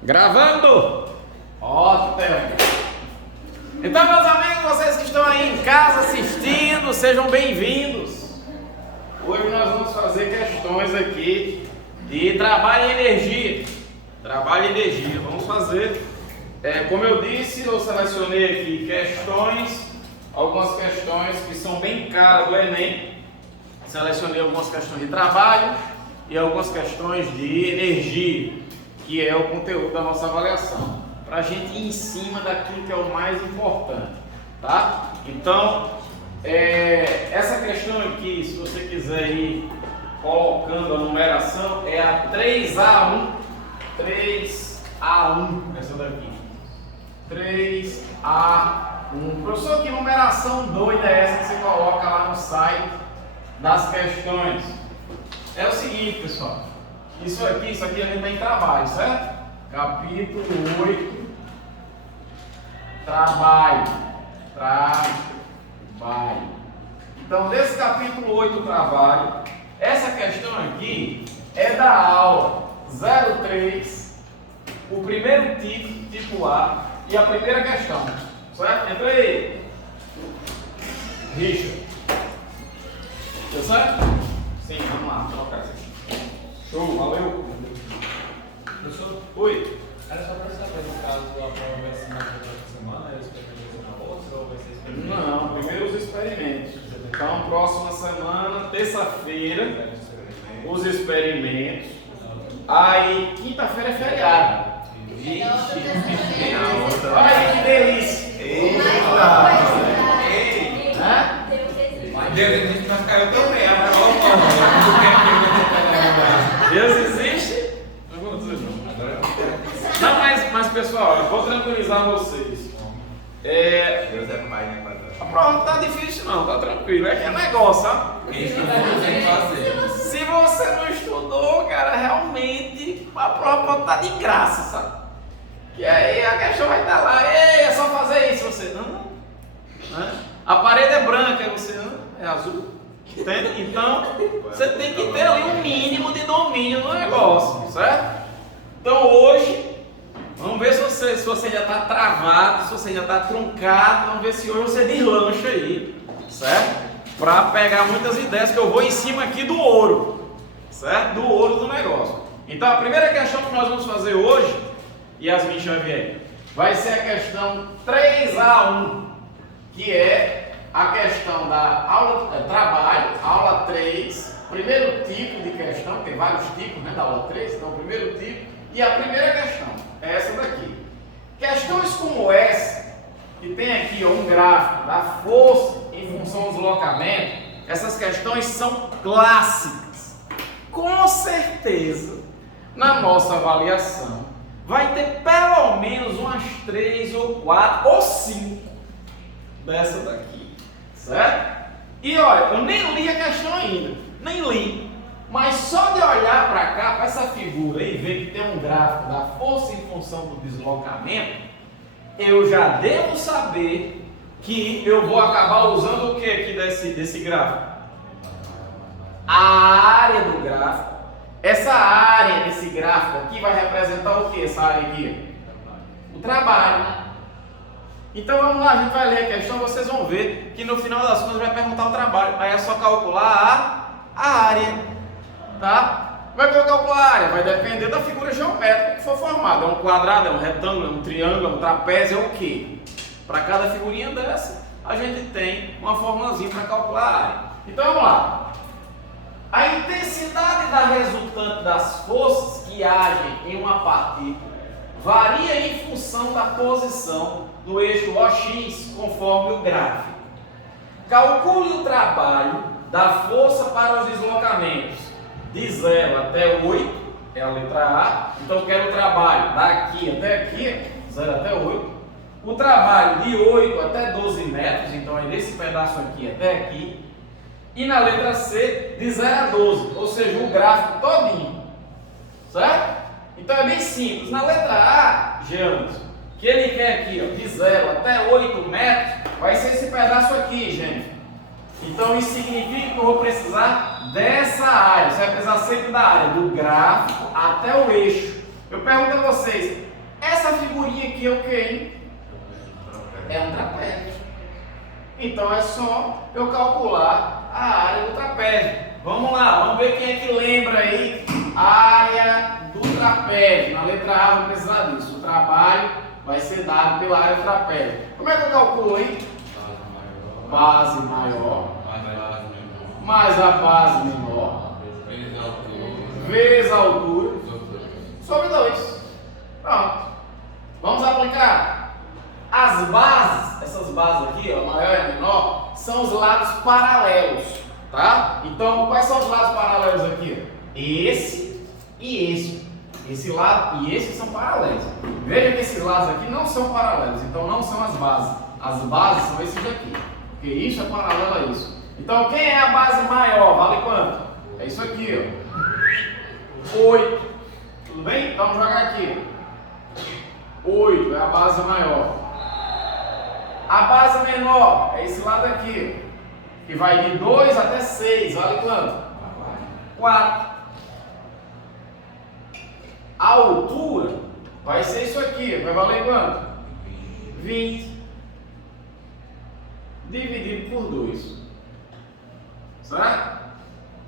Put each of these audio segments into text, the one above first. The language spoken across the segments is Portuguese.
Gravando! Ótimo! Então, meus amigos, vocês que estão aí em casa assistindo, sejam bem-vindos. Hoje nós vamos fazer questões aqui de trabalho e energia. Trabalho e energia. Vamos fazer, como eu disse, eu selecionei aqui questões, algumas questões que são bem caras do Enem. Selecionei algumas questões de trabalho e algumas questões de energia, que é o conteúdo da nossa avaliação, para a gente ir em cima daquilo que é o mais importante, tá? Então, essa questão aqui, se você quiser ir colocando a numeração, é a 3A1, 3A1, essa daqui, 3A1. Professor, que numeração doida é essa que você coloca lá no site das questões? É o seguinte, pessoal. Isso aqui a gente tem trabalho, certo? Capítulo 8, trabalho. Então, desse capítulo 8, trabalho, essa questão aqui é da aula 03, o primeiro tipo A, e a primeira questão, certo? Entra aí. Richard. Deu certo? Sim, vamos lá, colocar isso aqui. Show, valeu. Professor? Oi. Era só para saber, no caso, a prova vai ser na outra semana, eles pretendem fazer na outra ou vai ser experimentos? Não, primeiro os experimentos. Então, próxima semana, terça-feira, os experimentos. Aí, quinta-feira é feriado. Vixe. Olha aí que delícia. Deus existe, mas caiu também. Deus existe? Não vou dizer não. Não, mas pessoal, eu vou tranquilizar vocês. Deus é pai, né, patrão? A prova não tá difícil não, tá tranquilo. É que é negócio, sabe? Quem estudou tem que fazer. Se você não estudou, cara, realmente a prova pode estar de graça, sabe? Que aí a questão vai estar lá, ei, é só fazer isso, você não. Né? A parede é branca, e você não, é azul. Entende? Então, você tem que ter ali um mínimo de domínio no negócio, certo? Então hoje, vamos ver se você já está travado, se você já está truncado, vamos ver se hoje você deslancha aí, certo? Para pegar muitas ideias que eu vou em cima aqui do ouro, certo? Do ouro do negócio. Então a primeira questão que nós vamos fazer hoje, Yasmin Xavier, vai ser a questão 3A1, que é a questão da aula trabalho, aula 3, primeiro tipo de questão, tem vários tipos, né, da aula 3, então o primeiro tipo, e a primeira questão é essa daqui. Questões como essa, que tem aqui ó, um gráfico da força em função do deslocamento, essas questões são clássicas. Com certeza, na nossa avaliação, vai ter pelo menos umas 3 ou 4 ou 5 dessa daqui, certo? E olha, eu nem li a questão ainda, nem li, mas só de olhar para cá, para essa figura e ver que tem um gráfico da força em função do deslocamento, eu já devo saber que eu vou acabar usando o que aqui desse gráfico? A área do gráfico. Essa área desse gráfico aqui vai representar o que? Essa área aqui? O trabalho. Então vamos lá, a gente vai ler a questão, vocês vão ver que no final das contas vai perguntar o trabalho. Aí é só calcular a área, tá? Vai calcular a área, vai depender da figura geométrica que for formada. É um quadrado, é um retângulo, é um triângulo, é um trapézio, é o quê? Para cada figurinha dessa, a gente tem uma formulazinha para calcular a área. Então vamos lá. A intensidade da resultante das forças que agem em uma partícula varia em função da posição do eixo OX, conforme o gráfico. Calcule o trabalho da força para os deslocamentos de 0 até 8, é a letra A. Então eu quero o trabalho daqui até aqui, 0 até 8. O trabalho de 8 até 12 metros, então é desse pedaço aqui até aqui. E na letra C, de 0 a 12, ou seja, o gráfico todinho, certo? Então é bem simples. Na letra A, James, que ele quer aqui, ó, de 0 até 8 metros, vai ser esse pedaço aqui, gente. Então isso significa que eu vou precisar dessa área. Você vai precisar sempre da área do gráfico até o eixo. Eu pergunto a vocês, essa figurinha aqui é o que, hein? É um trapézio. Então é só eu calcular a área do trapézio. Vamos lá, vamos ver quem é que lembra aí a área do trapézio. Na letra A vamos precisar disso. O trabalho vai ser dado pela área do trapézio. Como é que eu calculo, hein? Base maior mais a base menor vezes a altura sobre 2. Pronto. Vamos aplicar. As bases, essas bases aqui, ó, maior e menor, são os lados paralelos, tá? Então, quais são os lados paralelos aqui? Esse e esse. Esse lado e esse são paralelos. Veja que esses lados aqui não são paralelos, então não são as bases. As bases são esses daqui, porque isso é paralelo a isso. Então, quem é a base maior? Vale quanto? É isso aqui, ó. 8. Tudo bem? Então, vamos jogar aqui. 8 é a base maior. A base menor é esse lado aqui, que vai de 2 até 6. Vale quanto? 4. A altura vai ser isso aqui. Vai valer quanto? 20. Dividido por 2. Certo?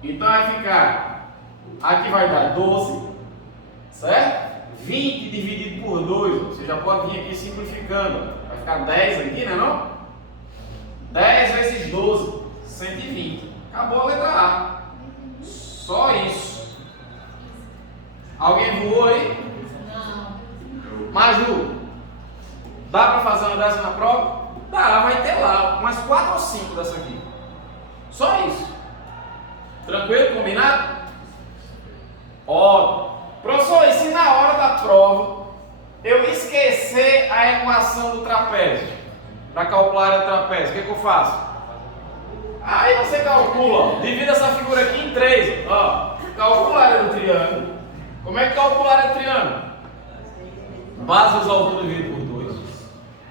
Então vai ficar, aqui vai dar 12, certo? 20 dividido por 2, você já pode vir aqui simplificando, vai ficar 10 aqui, né não? 10 vezes 12, 120. Acabou a letra A. Só isso. Alguém voou aí? Não. Maju, dá para fazer uma dessa na prova? Dá, vai ter lá umas 4 ou 5 dessa aqui. Só isso. Tranquilo? Combinado? Ó, professor, e se na hora da prova eu esquecer a equação do trapézio, para calcular a área do trapézio, o que eu faço? Aí você calcula, ó, divide essa figura aqui em 3, ó, calcula a área do triângulo. Como é que calcula a área do triângulo? Base vezes altura dividido por 2.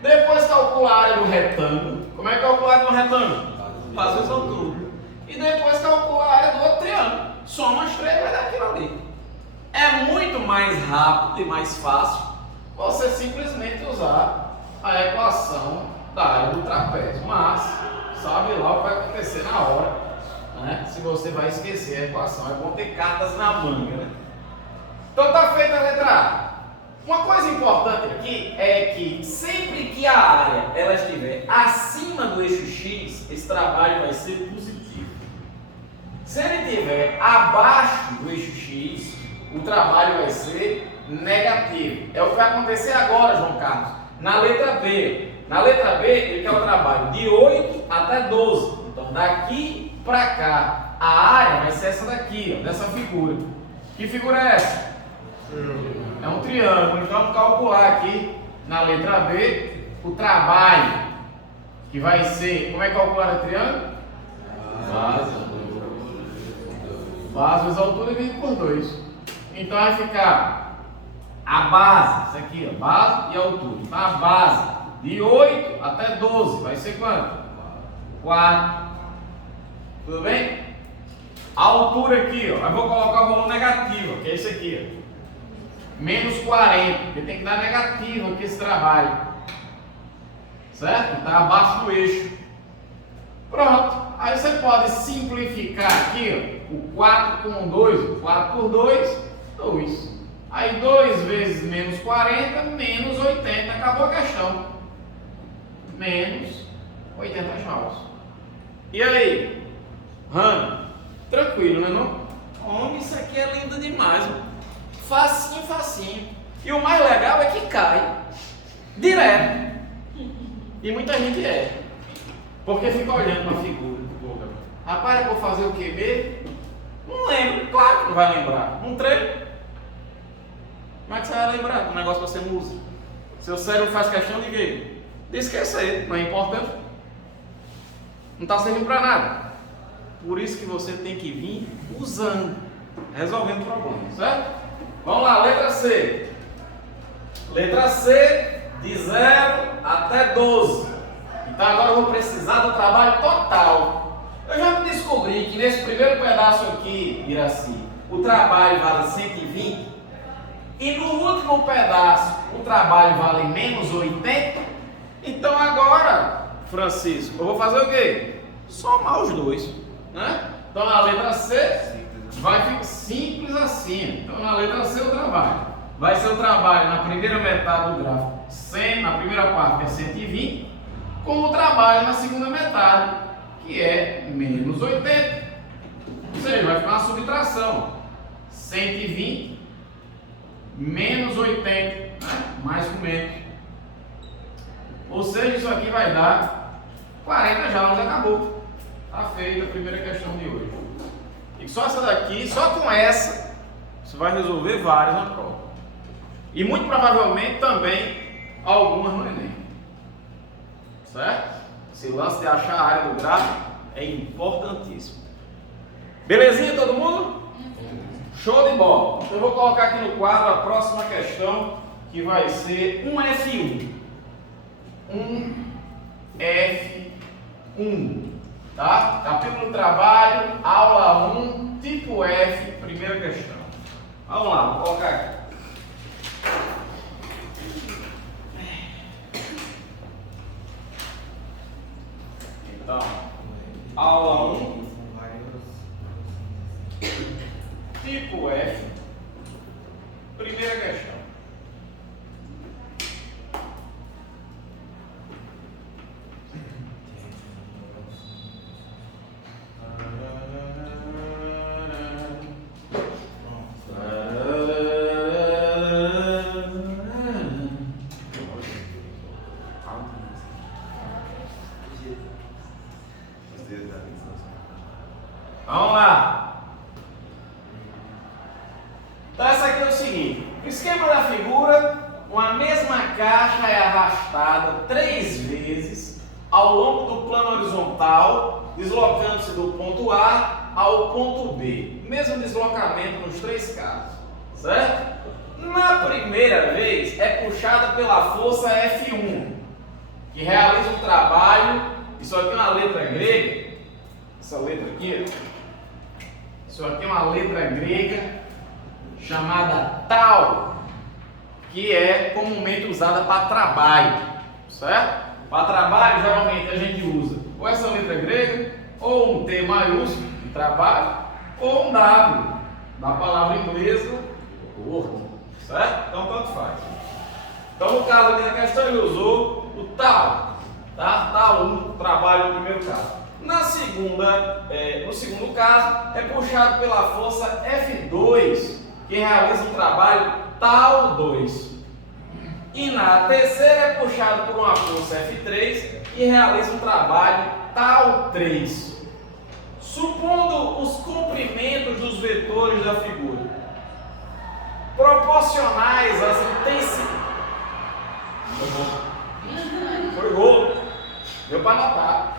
Depois calcula a área do retângulo. Como é que calcula a área do retângulo? Base vezes altura. E depois calcula a área do outro triângulo. Soma as 3 e vai dar aquilo ali. É muito mais rápido e mais fácil você simplesmente usar a equação da área do trapézio. Mas sabe lá o que vai acontecer na hora, né? Se você vai esquecer a equação. É bom ter cartas na manga, né? Então tá feita a letra A. Uma coisa importante aqui é que sempre que a área ela estiver acima do eixo X, esse trabalho vai ser positivo. Se ele estiver abaixo do eixo X, o trabalho vai ser negativo. É o que vai acontecer agora, João Carlos, na letra B. Na letra B, ele quer o trabalho de 8 até 12. Então, daqui para cá, a área vai ser essa daqui, ó, dessa figura. Que figura é essa? É um triângulo. Então, vamos calcular aqui, na letra B, o trabalho, que vai ser... Como é calcular o triângulo? Base vezes altura dividido por 2. Então vai ficar a base, isso aqui, ó, base e altura. Então a base de 8 até 12 vai ser quanto? 4. Tudo bem? A altura aqui, ó, eu vou colocar o valor negativo, que é esse aqui, ó. Menos 40, porque tem que dar negativo aqui esse trabalho. Certo? Está abaixo do eixo. Pronto. Aí você pode simplificar aqui, ó, o 4 com 2, 4 por 2, 2. Aí 2 vezes menos 40, menos 80, acabou a questão. Menos 80 joules. E aí? Hanna, tranquilo, né não? Homem, isso aqui é lindo demais, ó. Facinho, facinho. E o mais legal é que cai direto. E muita gente erra. Porque fica olhando para a figura. Rapaz, eu vou fazer o QB? Não lembro, claro que não vai lembrar. Um treino. Como é que você vai lembrar do negócio que você não usa? Seu cérebro faz questão de quê? De esquecer, não é importante. Não está servindo para nada. Por isso que você tem que vir usando, resolvendo problemas, certo? Vamos lá, letra C. Letra C, de 0 até 12. Então agora eu vou precisar do trabalho total. Eu já descobri que nesse primeiro pedaço aqui, Iraci, o trabalho vale 120. e no último pedaço o trabalho vale menos 80, então agora, Francisco, eu vou fazer o quê? Somar os dois, né? Então na letra C vai ficar simples assim. Então na letra C o trabalho vai ser o trabalho na primeira metade do gráfico, na primeira parte é 120, com o trabalho na segunda metade, que é menos 80. Ou seja, vai ficar uma subtração. 120 menos 80, né? Mais com menos. Ou seja, isso aqui vai dar 40 joules, acabou. Está feita a primeira questão de hoje. E só essa daqui, só com essa, você vai resolver várias na prova. E muito provavelmente também algumas no Enem. Certo? Esse lance de achar a área do gráfico é importantíssimo. Belezinha todo mundo? Show de bola. Então eu vou colocar aqui no quadro a próxima questão, que vai ser um F1. Um F1. Tá? Capítulo do trabalho, aula 1, tipo F, primeira questão. Vamos lá, vou colocar aqui. Então, aula 1, tipo F, primeira questão. Vamos lá. Então essa aqui é o seguinte. O esquema da figura, uma mesma caixa é arrastada 3 vezes ao longo do plano horizontal, deslocando-se do ponto A ao ponto B. Mesmo deslocamento nos 3 casos, certo? Na primeira vez é puxada pela força F1, que realiza um trabalho. Isso aqui é uma letra grega. Essa letra aqui, isso aqui é uma letra grega chamada tau, que é comumente usada para trabalho, certo? Para trabalho, geralmente a gente usa ou essa letra grega, ou um T maiúsculo de trabalho, ou um W da palavra inglesa work, certo? Então tanto faz. Então no caso aqui da questão ele usou o tau, tá? Tau 1, trabalho no primeiro caso. No segundo caso, é puxado pela força F2, que realiza um trabalho tau 2. E na terceira é puxado por uma força F3, que realiza um trabalho tau 3. Supondo os comprimentos dos vetores da figura proporcionais às intensidades. Foi gol. Deu para anotar.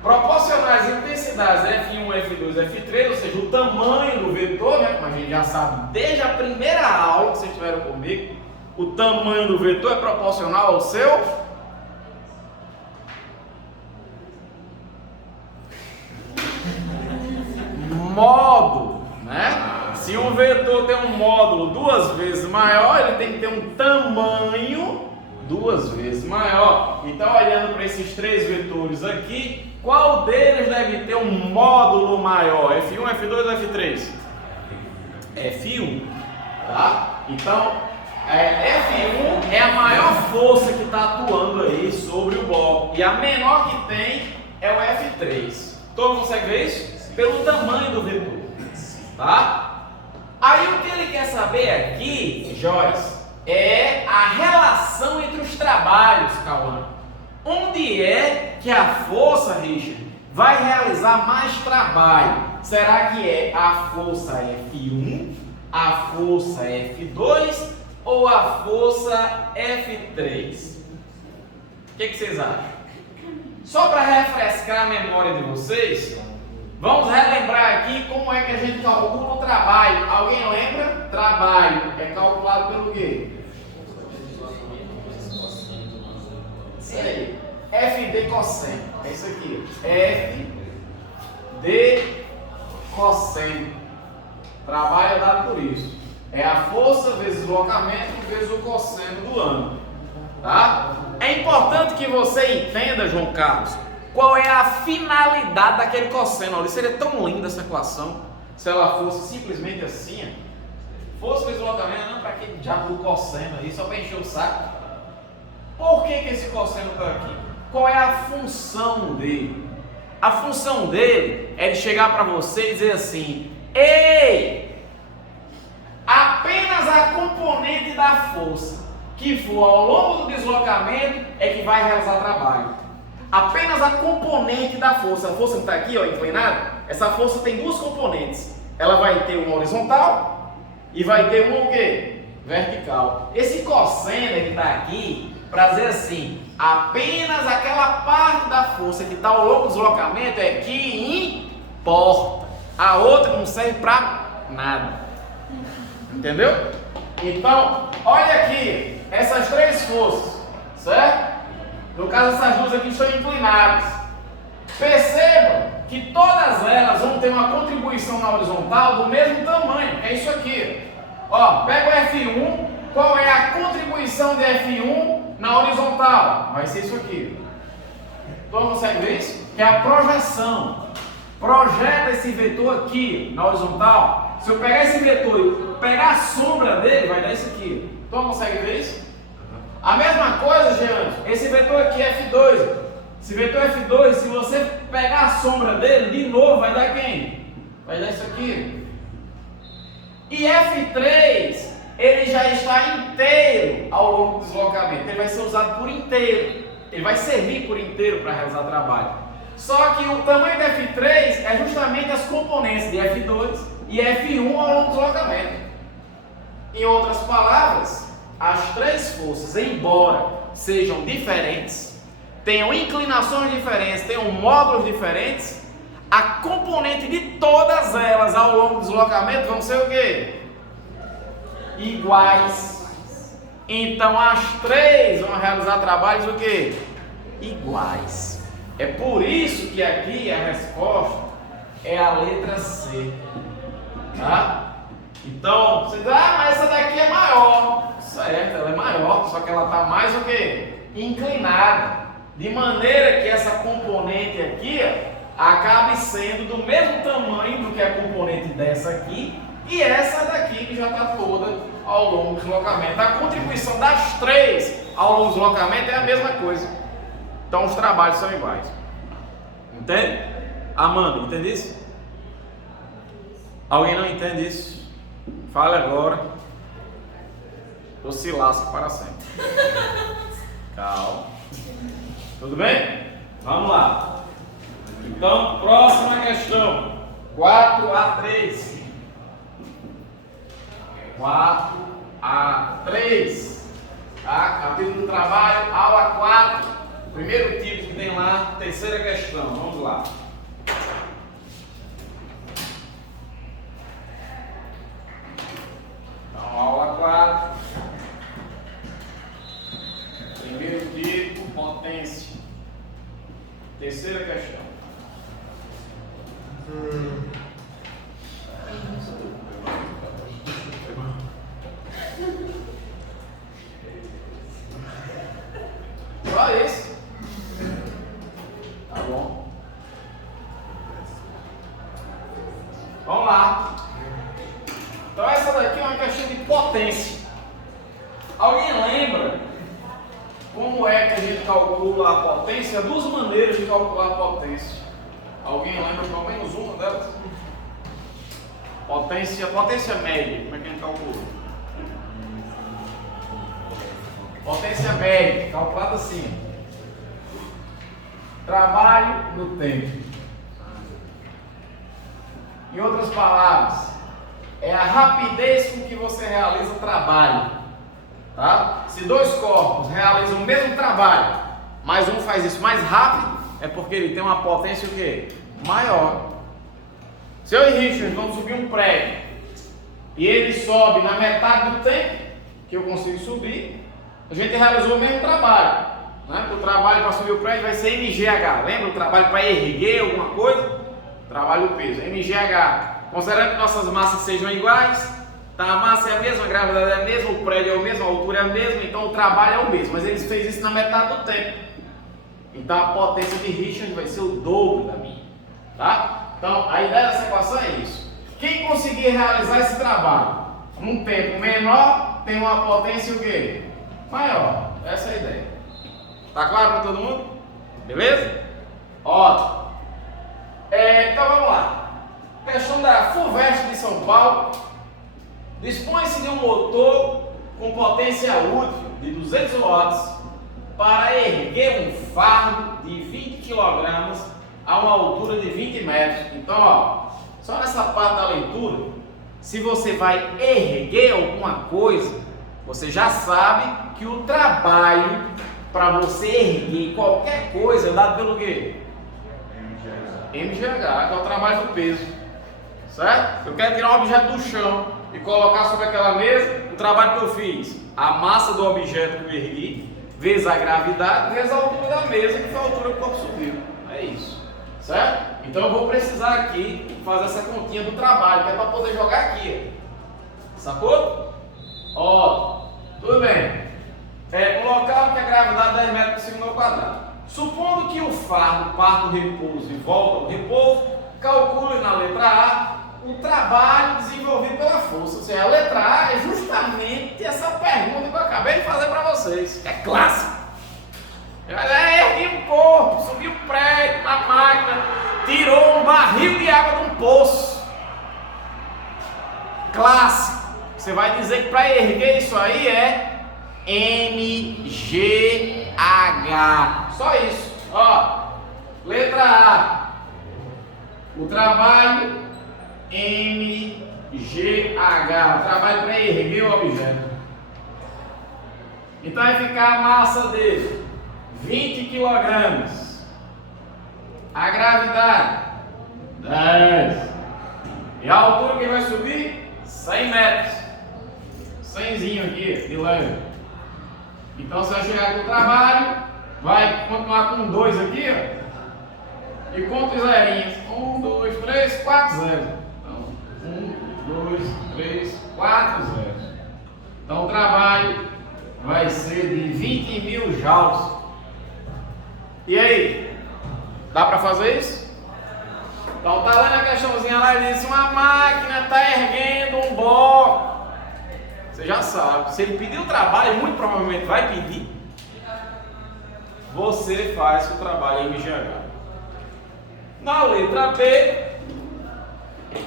Proporcionais às intensidades F1, F2, F3, ou seja, o tamanho do vetor, né, como a gente já sabe desde a primeira aula que vocês tiveram comigo, o tamanho do vetor é proporcional ao seu módulo, né? Se um vetor tem um módulo 2 vezes maior, ele tem que ter um tamanho 2 vezes maior. Então, olhando para esses 3 vetores aqui, qual deles deve ter um módulo maior? F1, F2 ou F3? F1, tá? Então, F1 é a maior força que está atuando aí sobre o bloco, e a menor que tem é o F3. Todo mundo consegue ver isso? Pelo tamanho do vetor, tá? Aí o que ele quer saber aqui, Joyce, é a relação entre os trabalhos, Cauã. Onde é que a força, Richard, vai realizar mais trabalho? Será que é a força F1, a força F2 ou a força F3? O que vocês acham? Só para refrescar a memória de vocês, vamos relembrar aqui como é que a gente calcula o trabalho. Alguém lembra? Trabalho é calculado pelo quê? Isso aí. FD cosseno. É isso aqui. FD cosseno. Trabalho é dado por isso. É a força vezes o deslocamento vezes o cosseno do ângulo. Tá? É importante que você entenda, João Carlos, qual é a finalidade daquele cosseno. Olha, seria tão linda essa equação se ela fosse simplesmente assim. Força vezes deslocamento, não para aquele diabo do cosseno aí, só para encher o saco. Por que esse cosseno está aqui? Qual é a função dele? A função dele é de chegar para você e dizer assim: ei, apenas a componente da força que for ao longo do deslocamento é que vai realizar trabalho. Apenas a componente da força. A força que está aqui, ó, inclinada, essa força tem duas componentes. Ela vai ter uma horizontal e vai ter uma o quê? Vertical. Esse cosseno que está aqui para dizer assim: apenas aquela parte da força que está ao longo do deslocamento é que importa. A outra não serve para nada. Entendeu? Então, olha aqui, essas três forças, certo? No caso, essas duas aqui estão inclinadas. Percebam que todas elas vão ter uma contribuição na horizontal do mesmo tamanho. É isso aqui. Ó, pega o F1. Qual é a contribuição de F1 na horizontal? Vai ser isso aqui. Todo mundo consegue ver isso? Que é a projeção. Projeta esse vetor aqui na horizontal. Se eu pegar esse vetor e pegar a sombra dele, vai dar isso aqui. Todo mundo consegue ver isso? A mesma coisa, Jean, esse vetor aqui é F2. Esse vetor F2, se você pegar a sombra dele, de novo, vai dar quem? Vai dar isso aqui. E F3, ele já está inteiro ao longo do deslocamento. Ele vai ser usado por inteiro. Ele vai servir por inteiro para realizar trabalho. Só que o tamanho de F3 é justamente as componentes de F2 e F1 ao longo do deslocamento. Em outras palavras, as três forças, embora sejam diferentes, tenham inclinações diferentes, tenham módulos diferentes, a componente de todas elas ao longo do deslocamento vão ser o quê? Iguais. Então as três vão realizar trabalhos o quê? Iguais. É por isso que aqui a resposta é a letra C. Tá? Então, você diz, mas essa daqui é maior. Certo, ela é maior, só que ela está mais o quê? Inclinada. De maneira que essa componente aqui, ó, acabe sendo do mesmo tamanho do que a componente dessa aqui e essa daqui que já está toda ao longo do deslocamento. A contribuição das três ao longo do deslocamento é a mesma coisa. Então os trabalhos são iguais. Entende? Amanda, entende isso? Alguém não entende isso? Fale agora. Ou se lasca para sempre. Calma. Tudo bem? Vamos lá. Então, próxima questão. 4A3. 4A3. Tá? Capítulo do trabalho, aula 4. Primeiro tipo que tem lá, terceira questão. Vamos lá. Então, aula 4. Primeiro tipo, potência. Terceira questão. Só isso. Tá bom. Vamos lá. Então essa daqui é uma questão de potência. Alguém lembra como é que a gente calcula a potência? Duas maneiras de calcular a potência. Alguém lembra pelo menos uma delas? Potência média. Como é que a gente calcula? Potência média, calculada assim. Trabalho no tempo. Em outras palavras, é a rapidez com que você realiza o trabalho. Tá? Se dois corpos realizam o mesmo trabalho, mas um faz isso mais rápido, é porque ele tem uma potência o quê? Maior. Se eu e Richard vamos subir um prédio e ele sobe na metade do tempo que eu consigo subir, a gente realizou o mesmo trabalho. Né? O trabalho para subir o prédio vai ser MGH. Lembra o trabalho para erguer alguma coisa? Trabalho do peso, MGH. Considerando que nossas massas sejam iguais, Tá, a massa é a mesma, a gravidade é a mesma, o prédio é a mesma, a altura é a mesma, então o trabalho é o mesmo, mas eles fez isso na metade do tempo. Então a potência de Richard vai ser o dobro da minha, tá? Então a ideia dessa equação é isso. Quem conseguir realizar esse trabalho num tempo menor, tem uma potência o quê? Maior. Essa é a ideia. Tá claro para todo mundo? Beleza? Ótimo. Então vamos lá. Questão da FUVEST de São Paulo. Dispõe-se de um motor com potência útil de 200 watts para erguer um fardo de 20 kg a uma altura de 20 metros. Então, ó, só nessa parte da leitura, se você vai erguer alguma coisa, você já sabe que o trabalho para você erguer qualquer coisa é dado pelo quê? MGH, que é o trabalho do peso. Certo? Eu quero tirar um objeto do chão e colocar sobre aquela mesa, o trabalho que eu fiz, a massa do objeto que eu ergui, vezes a gravidade, vezes a altura da mesa, que foi a altura que o corpo subiu. É isso. Certo? Então eu vou precisar aqui fazer essa continha do trabalho, que é para poder jogar aqui. Sacou? Ó, tudo bem. Um local que a gravidade é 10 metros por segundo ao quadrado. Supondo que o fardo parte do repouso e volta ao repouso, calcule na letra A o trabalho desenvolvido pela força. Ou seja, a letra A é justamente essa pergunta que eu acabei de fazer para vocês. É clássico. Ergui um corpo, subiu um prédio, uma máquina, tirou um barril de água de um poço. Clássico. Você vai dizer que para erguer isso aí é MGH. Só isso. Ó, letra A. O trabalho MGH. O trabalho para erguer o objeto. Então vai ficar a massa dele 20 kg. A gravidade 10. E a altura que vai subir 100 metros. 100zinho aqui de leve. Então você vai chegar com o trabalho, vai continuar com 2 aqui, ó. E conta os zerinhos. 1, 2, 3, 4 zeros. Então, 1, 2, 3, 4 zeros. Então o trabalho vai ser de 20 mil joules. E aí? Dá para fazer isso? Então tá lendo a questãozinha lá e diz: uma máquina está erguendo um bloco. Você já sabe, se ele pedir o trabalho, muito provavelmente vai pedir, você faz o trabalho MGH. Na letra B,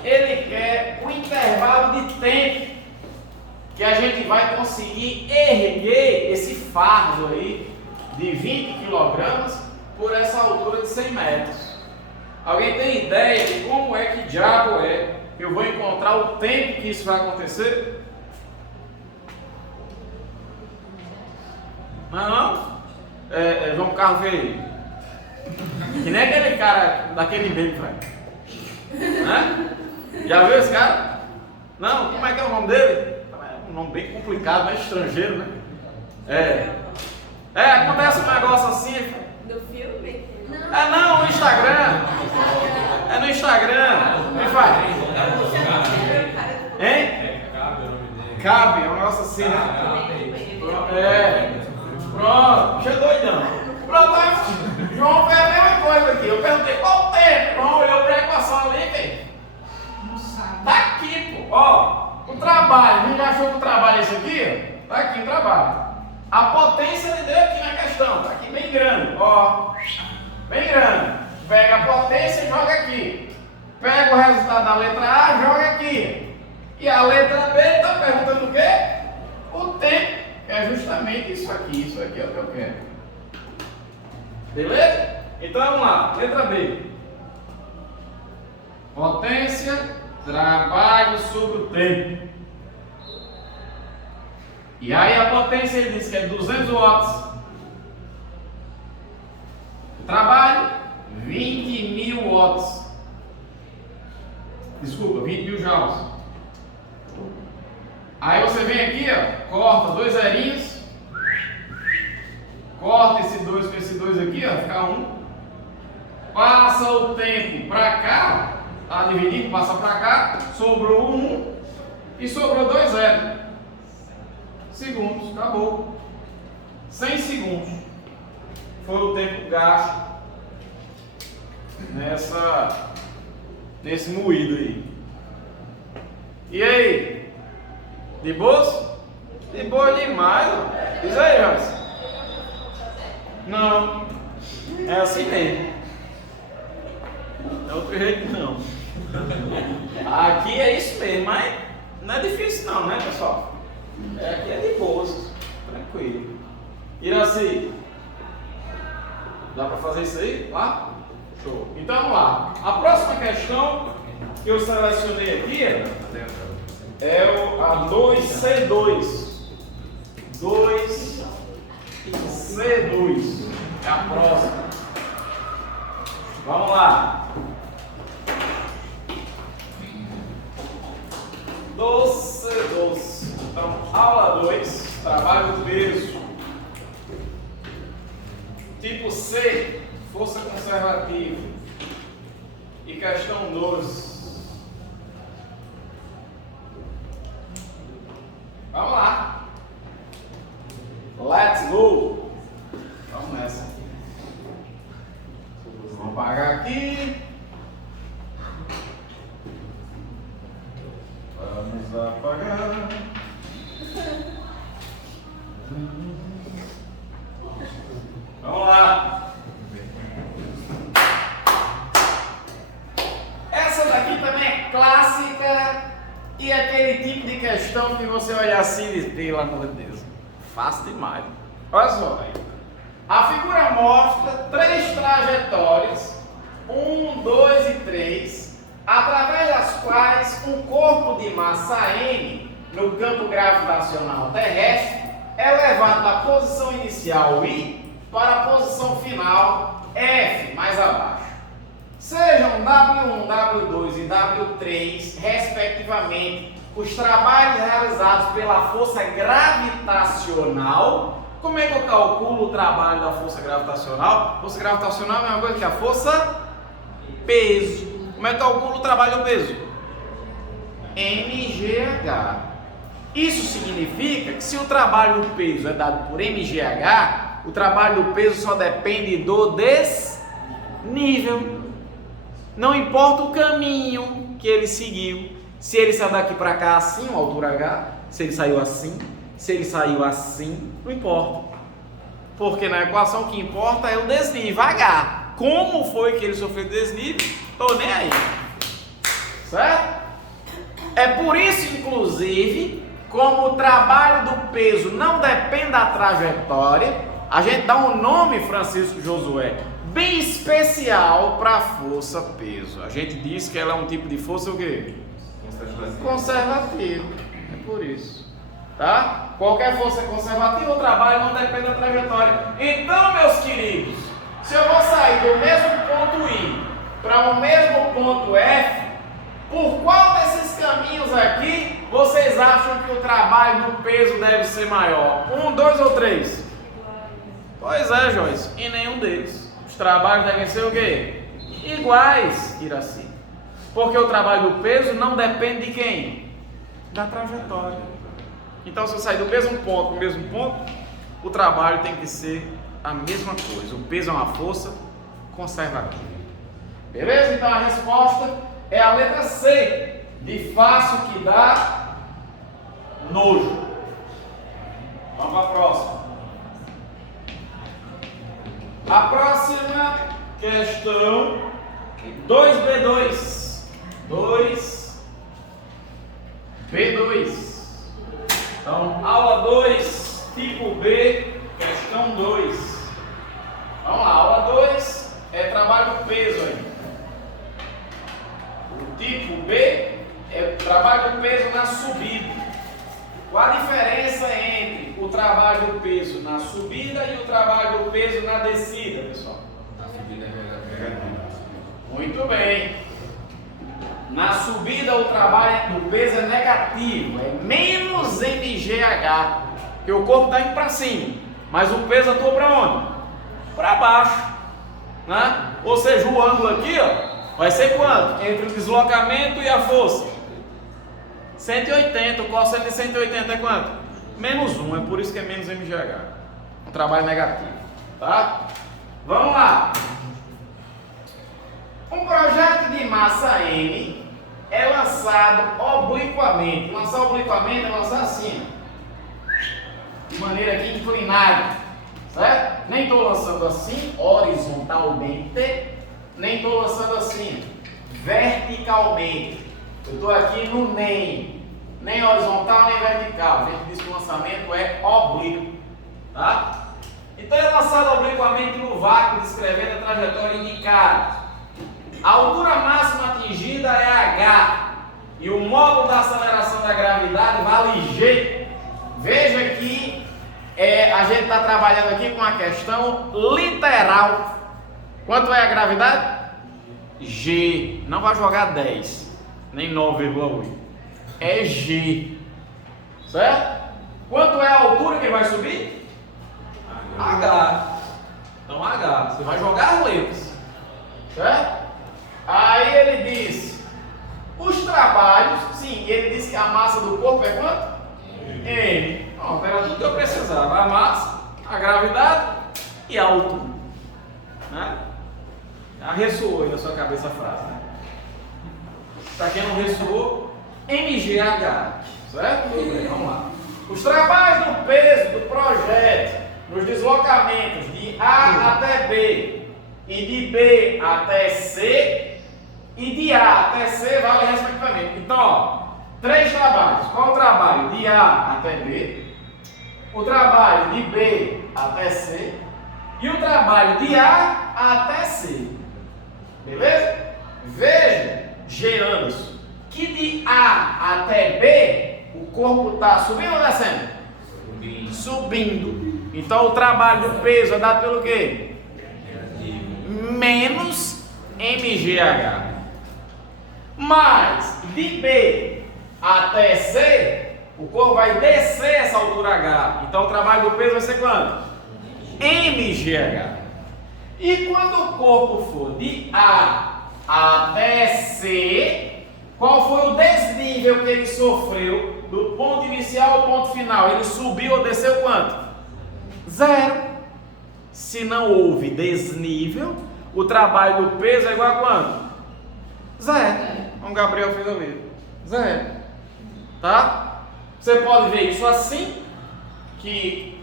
ele quer o intervalo de tempo que a gente vai conseguir erguer esse fardo aí de 20 kg por essa altura de 100 metros. Alguém tem ideia de como é que diabo é que eu vou encontrar o tempo que isso vai acontecer? Não? João Carlos Ferreira. Que nem aquele cara daquele meme, velho. Já viu esse cara? Não? Como é que é o nome dele? É um nome bem complicado, mas estrangeiro, né? Acontece um negócio assim. Do filme? Não, no Instagram. É no Instagram. Me faz. Hein? Cabe, é um negócio assim, né? Pronto, bicho é doidão. Pronto, João fez a mesma coisa aqui. Eu perguntei qual o tempo. João olhou para a equação ali, velho. Não sabe. Tá aqui, pô. Ó, o trabalho. A gente já achou que o trabalho é isso aqui? Tá aqui o trabalho. A potência ele deu aqui na questão. Tá aqui bem grande. Ó, bem grande. Pega a potência e joga aqui. Pega o resultado da letra A e joga aqui. E a letra B está perguntando o quê? O tempo. É justamente isso aqui é o que eu quero. Beleza? Então vamos lá, letra B. Potência, trabalho sobre o tempo. E aí a potência ele diz que é 200 watts. O trabalho, 20 mil watts. Desculpa, 20 mil joules. Aí você vem aqui, ó, corta 2 zerinhos, corta esse 2 com esse 2 aqui, ó, fica 1. Passa o tempo para cá, tá dividido, passa para cá, sobrou 1. E sobrou 2 segundos, acabou. 100 segundos foi o tempo gasto nesse moído aí. E aí? De boas? De boa demais, ó. Diz aí, Joyce. Não. É assim mesmo. Não é outro jeito não. Aqui é isso mesmo, mas não é difícil não, né, pessoal? Aqui é de boas. Tranquilo. Iraci. Dá pra fazer isso aí? Lá? Show. Então vamos lá. A próxima questão que eu selecionei aqui é a 2C2. 2C2 é a próxima. Vamos lá. 2C2. Então, aula 2, trabalho do peso. Tipo C, força conservativa. E questão 12. Vamos lá. Let's go. Vamos nessa. Vamos apagar aqui. Vamos apagar. Vamos lá. Essa daqui também é clássica e é aquele tipo de questão que você olha assim e diz, pelo amor de Deus, fácil demais. Olha só, a figura mostra 3 trajetórias, 1, 2 e 3, através das quais um corpo de massa M no campo gravitacional terrestre é levado da posição inicial I para a posição final F, mais abaixo. Sejam W1, W2 e W3, respectivamente, os trabalhos realizados pela força gravitacional. Como é que eu calculo o trabalho da força gravitacional? Força gravitacional é a mesma coisa que a força peso. Como é que eu calculo o trabalho do peso? mgh. Isso significa que se o trabalho do peso é dado por mgh, o trabalho do peso só depende do desnível. Não importa o caminho que ele seguiu. Se ele saiu daqui para cá assim, uma altura h, se ele saiu assim, se ele saiu assim, não importa. Porque na equação o que importa é o desnível h. Como foi que ele sofreu desnível? Tô nem aí. Certo? É por isso, inclusive, como o trabalho do peso não depende da trajetória, a gente dá um nome, Francisco Josué, bem especial para a força peso. A gente diz que ela é um tipo de força o quê? Conservativa. É por isso. Tá? Qualquer força conservativa, o trabalho não depende da trajetória. Então, meus queridos, se eu vou sair do mesmo ponto I para o mesmo ponto F, por qual desses caminhos aqui vocês acham que o trabalho do peso deve ser maior? 1, 2 ou 3? Pois é, Joyce, e nenhum deles. Os trabalhos devem ser o quê? Iguais, Iraci. Porque o trabalho do peso não depende de quem? Da trajetória. Então, se eu sair do mesmo ponto para o mesmo ponto, o trabalho tem que ser a mesma coisa. O peso é uma força conservativa. Beleza? Então a resposta é a letra C, de fácil que dá nojo. Vamos para a próxima. A próxima questão, 2B2. 2B2. Então, aula 2, tipo B, questão 2. Vamos lá, aula 2 é trabalho do peso aí. O tipo B é o trabalho do peso na subida. Qual a diferença entre o trabalho do peso na subida e o trabalho do peso na descida, pessoal? Na subida é negativo. Muito bem. Na subida o trabalho do peso é negativo, é menos mgh, porque o corpo está indo para cima, mas o peso atua para onde? Para baixo, né? Ou seja, o ângulo aqui, ó, vai ser quanto? Entre o deslocamento e a força? 180. O cosseno de 180 é quanto? Menos 1, é por isso que é menos mgh. Um trabalho negativo, tá? Vamos lá. Um projeto de massa M é lançado obliquamente. Lançar obliquamente é lançar assim, de maneira aqui inclinada, certo? Nem estou lançando assim, horizontalmente, nem estou lançando assim, verticalmente. Eu estou aqui no nem horizontal nem vertical. A gente diz que o lançamento é oblíquo, tá? Então é lançado obliquamente no vácuo, descrevendo a trajetória indicada. A altura máxima atingida é h e o módulo da aceleração da gravidade vale g. Veja que a gente está trabalhando aqui com a questão literal. Quanto é a gravidade? G. Não vai jogar 10, nem 9,8. É G. Certo? Quanto é a altura que vai subir? H. Então H. Você vai jogar as letras. Certo? Aí ele diz: os trabalhos, sim, ele disse que a massa do corpo é quanto? M. Pronto, era tudo que eu precisava: a massa, a gravidade e a altura, né? Já ressoou aí na sua cabeça a frase, né? Para quem não ressoou, MGH, certo? Tudo bem, vamos lá. Os trabalhos do peso do projeto nos deslocamentos de A até B e de B até C e de A até C vale respectivamente. Então, ó, 3 trabalhos. Qual o trabalho de A até B? O trabalho de B até C e o trabalho de A até C. Beleza? Veja, G-anos, que de A até B o corpo está subindo ou descendo? Subindo. Então o trabalho do peso é dado pelo quê? Menos mgh. Mas de B até C, o corpo vai descer essa altura H. Então o trabalho do peso vai ser quanto? mgh. E quando o corpo for de A até C, qual foi o desnível que ele sofreu do ponto inicial ao ponto final? Ele subiu ou desceu quanto? 0. Se não houve desnível, o trabalho do peso é igual a quanto? 0. Como o Gabriel fez ali. 0. Tá? Você pode ver isso assim, que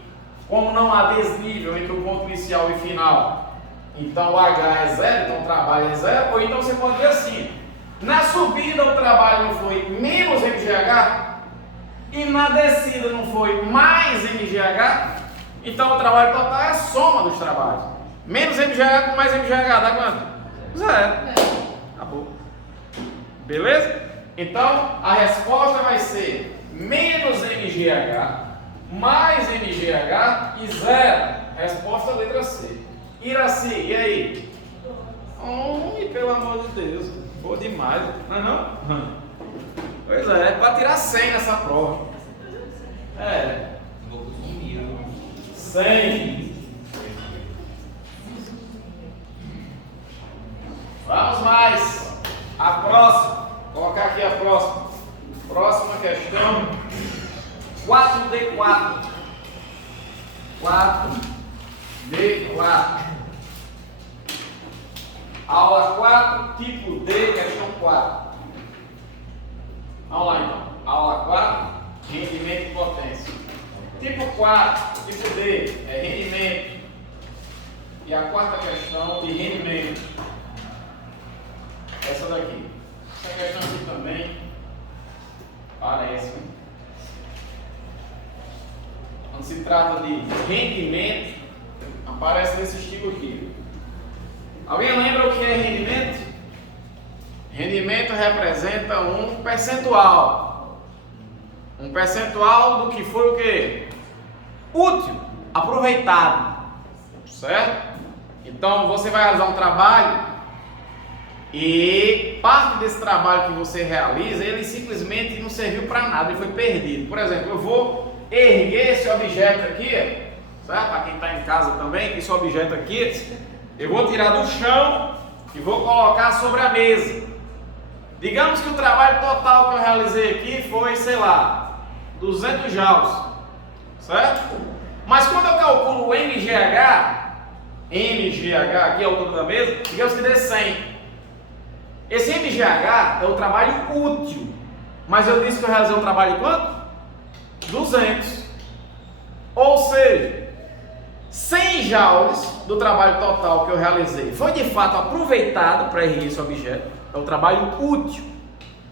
como não há desnível entre o ponto inicial e final, então o H é 0, então o trabalho é 0. Ou então você pode ver assim: na subida o trabalho não foi menos mgh e na descida não foi mais mgh, então o trabalho total é a soma dos trabalhos. Menos mgh com mais mgh dá quanto? 0. Acabou. Beleza? Então a resposta vai ser menos mgh mais mgh e 0. Resposta letra C. Iraci, e aí? Pelo amor de Deus, boa demais, não é não? Pois é para tirar 100 nessa prova. 100. Vamos mais. A próxima, vou colocar aqui a próxima. Próxima questão. 4D4. 4D4. Aula 4, tipo D, questão 4. Vamos lá então. Aula 4, rendimento e potência. Tipo 4, tipo D, é rendimento. E a quarta questão de rendimento. Essa daqui. Essa questão aqui também parece, né? Quando se trata de rendimento, aparece desse estilo aqui. Alguém lembra o que é rendimento? Rendimento representa um percentual. Um percentual do que foi o quê? Útil, aproveitado. Certo? Então você vai realizar um trabalho e parte desse trabalho que você realiza, ele simplesmente não serviu para nada, ele foi perdido. Por exemplo, eu vou erguer esse objeto aqui, certo? Para quem está em casa também, esse objeto aqui, eu vou tirar do chão e vou colocar sobre a mesa. Digamos que o trabalho total que eu realizei aqui foi, sei lá, 200 joules, certo? Mas quando eu calculo o MGH aqui é a altura da mesa, digamos que dê 100. Esse MGH é o trabalho útil, mas eu disse que eu realizei um trabalho de quanto? 200. Ou seja, 100 joules do trabalho total que eu realizei foi de fato aproveitado para erguer esse objeto, é o trabalho útil.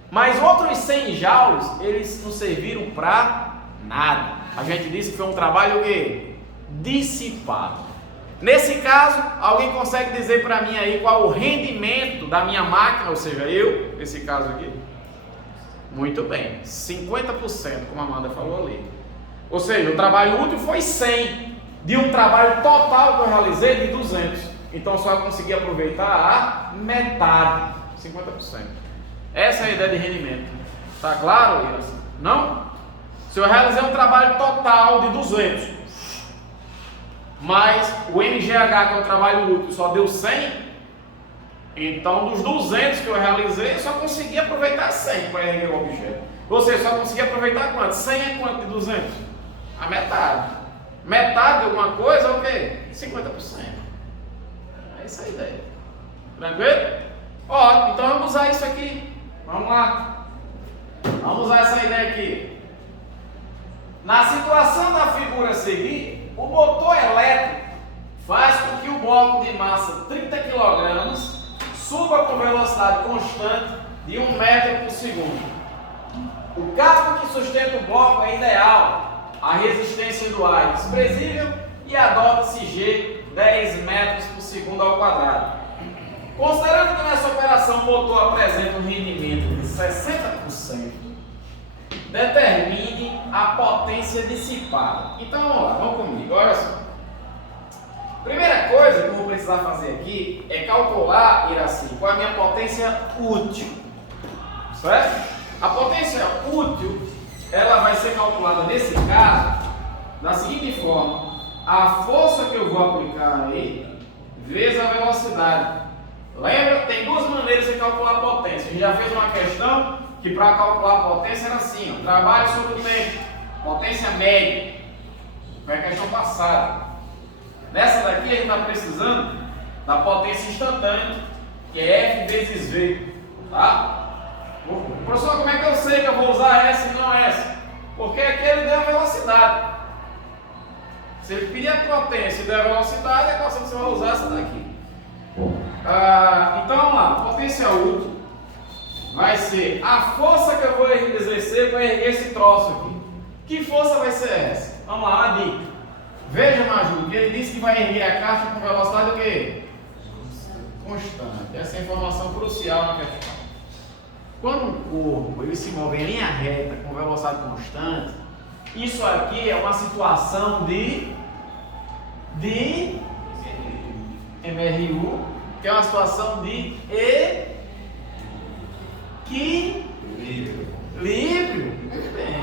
Mas outros 100 joules, eles não serviram para nada. A gente disse que foi um trabalho o quê? Dissipado. Nesse caso, alguém consegue dizer para mim aí qual o rendimento da minha máquina, ou seja, eu, nesse caso aqui? Muito bem, 50%, como a Amanda falou ali. Ou seja, o trabalho útil foi 100, de um trabalho total que eu realizei de 200. Então só eu consegui aproveitar a metade, 50%. Essa é a ideia de rendimento. Tá claro, Iras? Não? Se eu realizei um trabalho total de 200, mas o MGH, que é o trabalho útil, só deu 100, então dos 200 que eu realizei, eu só consegui aproveitar 100 para erguer o objeto. Ou seja, só consegui aproveitar quanto? 100 é quanto de 200? A metade. Metade de alguma coisa é o quê? 50%. É essa a ideia. Tranquilo? Ótimo, então vamos usar isso aqui. Vamos lá. Vamos usar essa ideia aqui. Na situação da figura a seguir, o motor elétrico faz com que o bloco de massa 30 kg suba com velocidade constante de 1 metro por segundo. O cabo que sustenta o bloco é ideal, a resistência do ar é desprezível e adota-se G 10 metros por segundo ao quadrado. Considerando que nessa operação o motor apresenta um rendimento de 60%, determine a potência dissipada. Então vamos lá, vamos comigo, olha só. Primeira coisa que eu vou precisar fazer aqui é calcular, Iraci, qual é a minha potência útil, certo? A potência útil, ela vai ser calculada nesse caso da seguinte forma: a força que eu vou aplicar aí vezes a velocidade. Lembra? Tem duas maneiras de calcular a potência. A gente já fez uma questão que para calcular a potência era assim, ó, trabalho sobre o tempo, potência média. Foi a questão passada. Nessa daqui a gente está precisando da potência instantânea, que é F vezes V, tá? Professor, como é que eu sei que eu vou usar essa e não essa? Porque aqui ele deu a velocidade. Se ele pedir a potência e der a velocidade, é qual você vai usar essa daqui. Então vamos lá, potência útil vai ser a força que eu vou exercer para erguer esse troço aqui. Que força vai ser essa? Vamos lá, uma dica. Veja, Maju, que ele disse que vai erguer a caixa com velocidade o quê? Constante. Essa é a informação crucial na questão. Quando um corpo ele se move em linha reta com velocidade constante, isso aqui é uma situação de MRU, que é uma situação de equilíbrio. Muito bem.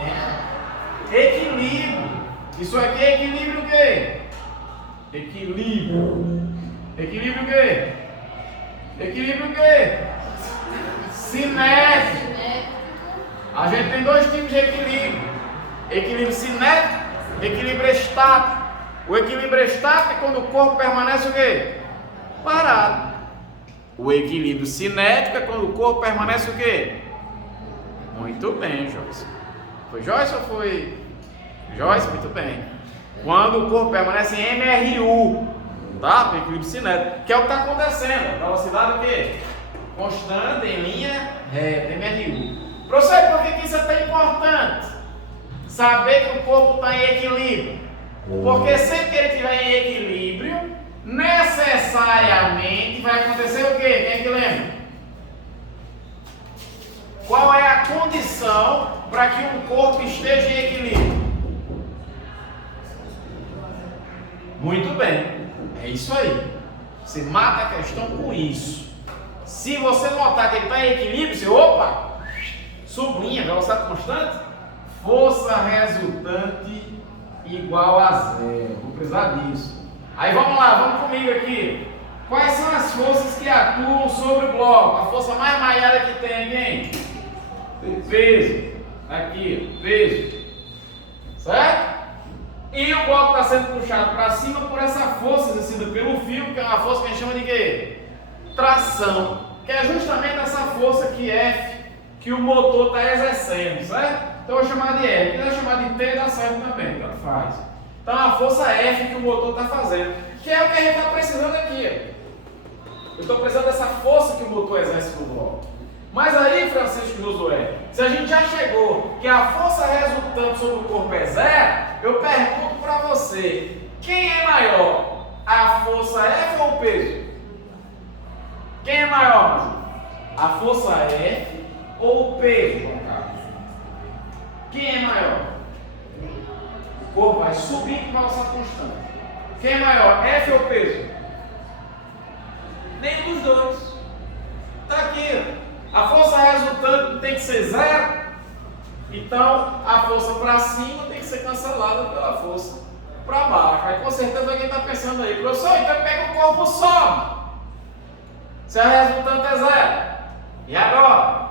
Equilíbrio. Isso aqui é equilíbrio o quê? Equilíbrio. Equilíbrio o quê? Equilíbrio o quê? Cinético. A gente tem dois tipos de equilíbrio: equilíbrio cinético, equilíbrio estático. O equilíbrio estático é quando o corpo permanece o quê? Parado. O equilíbrio cinético é quando o corpo permanece o quê? Muito bem, Joyce. Foi Joyce ou foi Joyce? Muito bem. Quando o corpo permanece em MRU, tá? O equilíbrio cinético, que é o que está acontecendo. A velocidade o quê? Constante em linha reta, MRU. Professor, por que isso é tão importante? Saber que o corpo está em equilíbrio. Porque sempre que ele estiver em equilíbrio, necessariamente vai acontecer o quê? Quem é que lembra? Qual é a condição para que um corpo esteja em equilíbrio? Muito bem, é isso aí. Você mata a questão com isso. Se você notar que ele está em equilíbrio, você, opa, sublinha, velocidade constante, força resultante igual a zero. Vou precisar disso. Aí vamos lá, vamos comigo aqui. Quais são as forças que atuam sobre o bloco? A força mais malhada que tem, quem? Peso. Aqui, peso. Certo? E o bloco está sendo puxado para cima por essa força exercida pelo fio, que é uma força que a gente chama de quê? Tração. Que é justamente essa força que F, que o motor está exercendo, certo? Então eu vou chamar de F. Se quiser chamar de T, dá certo também, tanto faz. Então a força F que o motor está fazendo, que é o que a gente está precisando aqui. Eu estou precisando dessa força que o motor exerce no bloco. Mas aí, Francisco Josué, se a gente já chegou que a força resultante sobre o corpo é zero, eu pergunto para você, quem é maior? A força F ou o peso? Quem é maior? A força F ou o peso, João Carlos? Quem é maior? O corpo vai subir com velocidade constante. Quem é maior? F ou peso? Nem dos dois. Está aqui. A força resultante tem que ser zero. Então a força para cima tem que ser cancelada pela força para baixo. Aí com certeza alguém está pensando aí, professor, então pega o corpo sobe. Se a resultante é zero. E agora?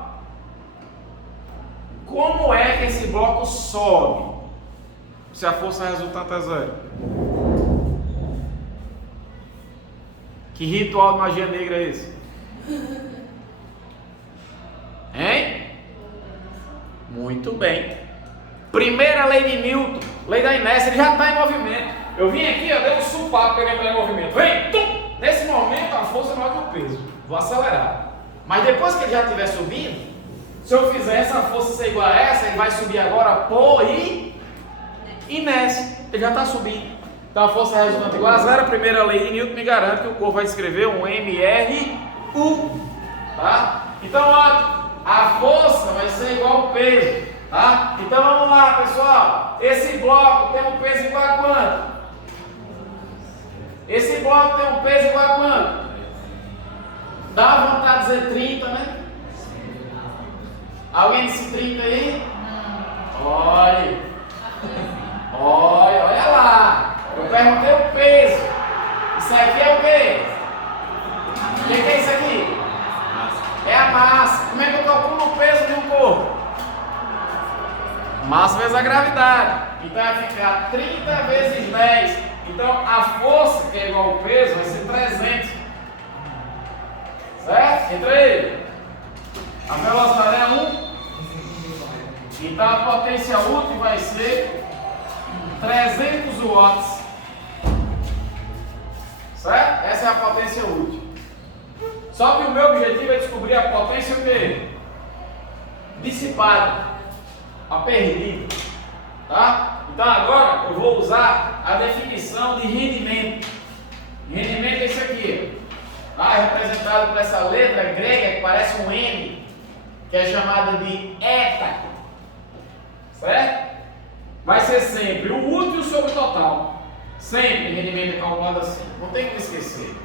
Como é que esse bloco sobe se a força resultante é zero? Que ritual de magia negra é esse? Hein? Muito bem. Primeira lei de Newton, lei da inércia, ele já está em movimento. Eu vim aqui, eu dei um supapo, peguei ele em movimento. Vem, tum! Nesse momento a força é maior que o peso. Vou acelerar. Mas depois que ele já estiver subindo, se eu fizer essa força ser igual a essa, ele vai subir agora por inércia. Ele já está subindo. Então a força resultante igual a zero. A primeira lei de Newton me garante que o corpo vai escrever um MRU. Tá? Então, ó, a força vai ser igual ao peso. Tá? Então vamos lá, pessoal. Esse bloco tem um peso igual a quanto? Esse bloco tem um peso igual a quanto? Dá vontade de dizer 30, né? Alguém disse 30 aí? Olha. Olha lá. Eu perguntei o peso. Isso aqui é o quê? O que é isso aqui? É a massa. Como é que eu calculo o peso de um corpo? Massa vezes a gravidade. Então vai ficar 30 vezes 10. Então a força, que é igual ao peso, vai ser 300. Certo? Entrei. A velocidade é 1. Então a potência útil vai ser 300 watts. Certo? Essa é a potência útil. Só que o meu objetivo é descobrir a potência o quê? Dissipada. A perdida. Tá? Então agora eu vou usar a definição de rendimento. Rendimento é isso aqui. Tá? É representado por essa letra grega que parece um M, que é chamada de eta. Certo? Vai ser sempre o útil sobre o total. Sempre rendimento é calculado assim. Não tem como esquecer.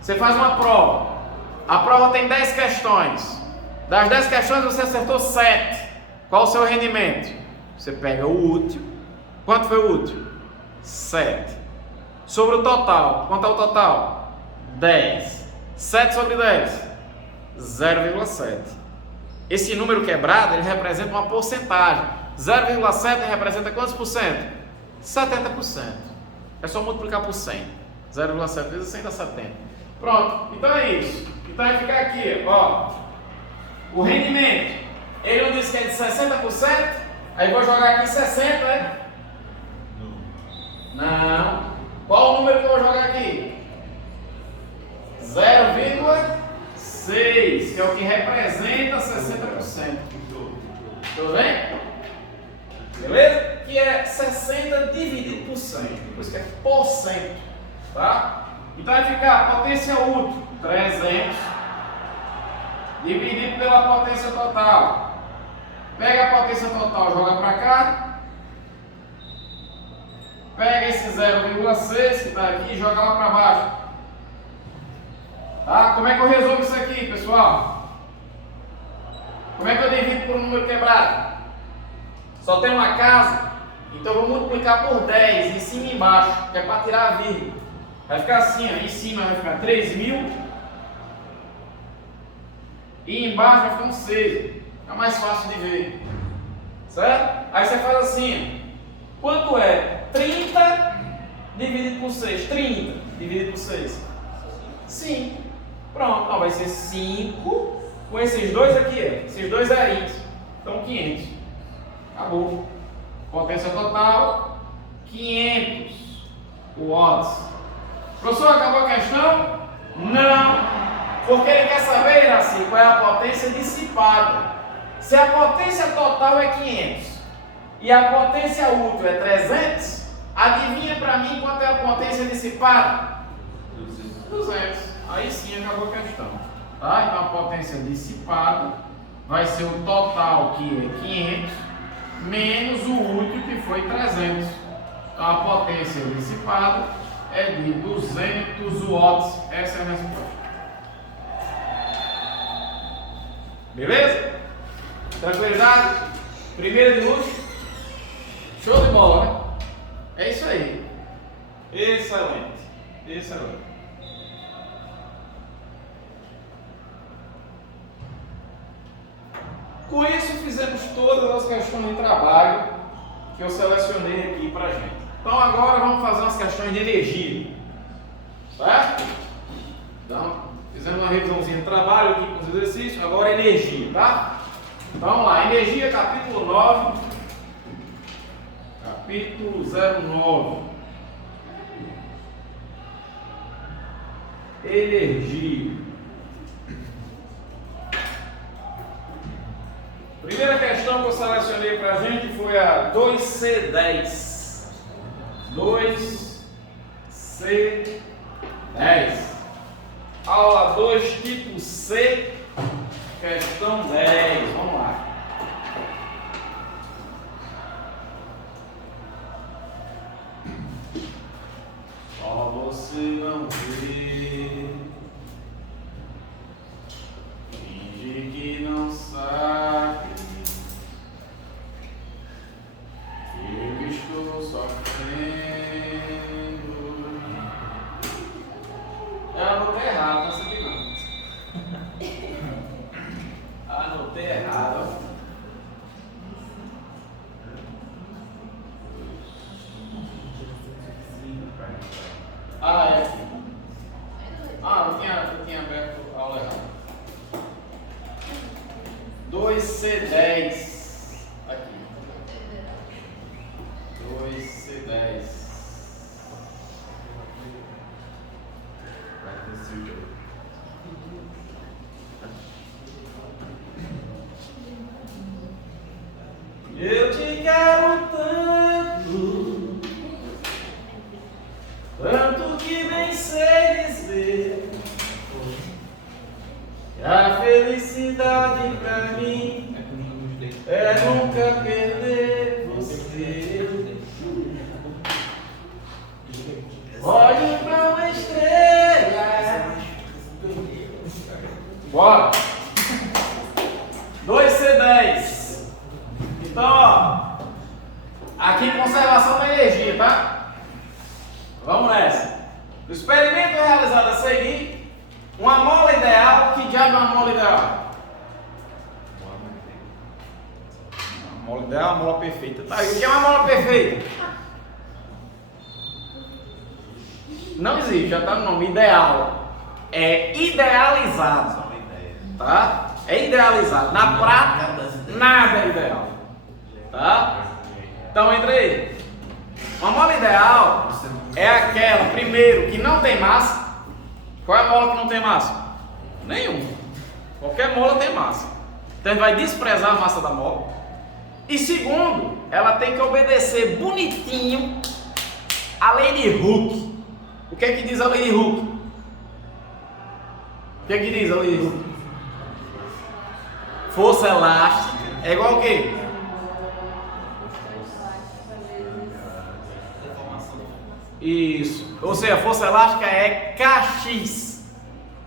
Você faz uma prova. A prova tem 10 questões. Das 10 questões você acertou 7. Qual o seu rendimento? Você pega o útil. Quanto foi o útil? 7. Sobre o total. Quanto é o total? 10. 7 sobre 10. 0,7. Esse número quebrado, ele representa uma porcentagem. 0,7 representa quantos por cento? 70%. É só multiplicar por 100. 0,7 vezes 100 dá 70. Pronto. Então é isso. Então vai ficar aqui, ó. O rendimento. Ele não disse que é de 60%? Aí vou jogar aqui 60, né? Não. Qual o número que eu vou jogar aqui? 0,6, que é o que representa 60%. Tudo bem? Beleza? Que é 60 dividido por 100. Por isso que é por cento. Tá? Então vai ficar a potência útil, 300, dividido pela potência total. Pega a potência total, joga para cá. Pega esse 0,6 que está aqui e joga lá para baixo. Tá? Como é que eu resolvo isso aqui, pessoal? Como é que eu divido por um número quebrado? Só tem uma casa, então eu vou multiplicar por 10 em cima e embaixo, que é para tirar a vírgula. Vai ficar assim, ó, em cima vai ficar 3.000 e embaixo vai ficar um 6. É mais fácil de ver, certo? Aí você faz assim, ó. Quanto é 30 dividido por 6? 30 dividido por 6? 5. Pronto, então vai ser 5 com esses dois aqui, ó, esses dois zerinhos. Então 500. Acabou. Potência total 500 watts. Professor, acabou a questão? Não. Porque ele quer saber, Iraci, qual é a potência dissipada. Se a potência total é 500 e a potência útil é 300, adivinha para mim quanto é a potência dissipada? 200. Aí sim acabou a questão. Tá? Então a potência dissipada vai ser o total, que é 500, menos o útil, que foi 300. Então a potência dissipada é de 200 watts. Essa é a resposta. Beleza? Tranquilidade? Primeiro de luz? Show de bola, né? É isso aí. Excelente. Excelente. Com isso fizemos todas as questões de trabalho que eu selecionei aqui pra gente. Então agora vamos fazer umas questões de energia. Certo? Então, fizemos uma revisãozinha de trabalho aqui com os exercícios, agora energia, tá? Então vamos lá, energia capítulo 9. Capítulo 09. Energia. Primeira questão que eu selecionei para a gente foi a 2C10. 2C10. Aula 2, tipo C, questão 10. Vamos lá. Só você não vê. Finge que não sabe. Eu estou sofrendo. Eu anotei errado, essa aqui não. Anotei errado. Ah, é aqui. Eu tinha aberto a aula errada. 2C10. Aqui. 2C10. Eu te quero tanto, tanto que nem sei dizer que a felicidade pra mim é nunca perder você. Olhe pra uma estrela. Bora! 2C10. Então, ó, aqui conservação da energia, tá? Vamos nessa. O experimento é realizado a seguir. Uma mola ideal. Que diabo é uma mola ideal? Uma mola ideal é uma mola perfeita. Tá, e o que é uma mola perfeita? Não existe, já está no nome, ideal. É idealizado. Tá? É idealizado. Na prática, nada é ideal. Tá? Então entra aí. Uma mola ideal é aquela, primeiro, que não tem massa. Qual é a mola que não tem massa? Nenhuma. Qualquer mola tem massa. Então a gente vai desprezar a massa da mola. E segundo, ela tem que obedecer bonitinho a lei de Hooke. O que é que diz a lei de Hooke? O que é que diz a lei de Hooke? Força elástica é igual a quê? Isso. Ou seja, a força elástica é Kx.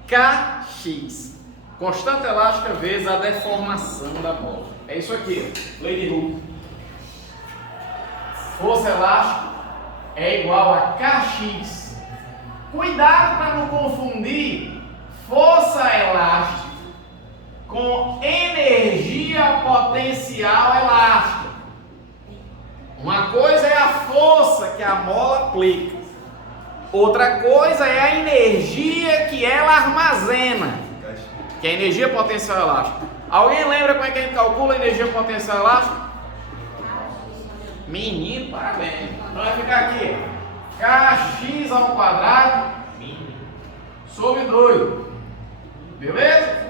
Kx. Constante elástica vezes a deformação da mola. É isso aqui, ó. Lei de Hooke. Força elástica é igual a Kx. Cuidado para não confundir força elástica com energia potencial elástica. Uma coisa é a força que a mola aplica, outra coisa é a energia que ela armazena, que é a energia potencial elástica. Alguém lembra como é que a gente calcula a energia potencial elástica? Menino, parabéns. Então vai ficar aqui, kx ao quadrado sobre 2. Beleza?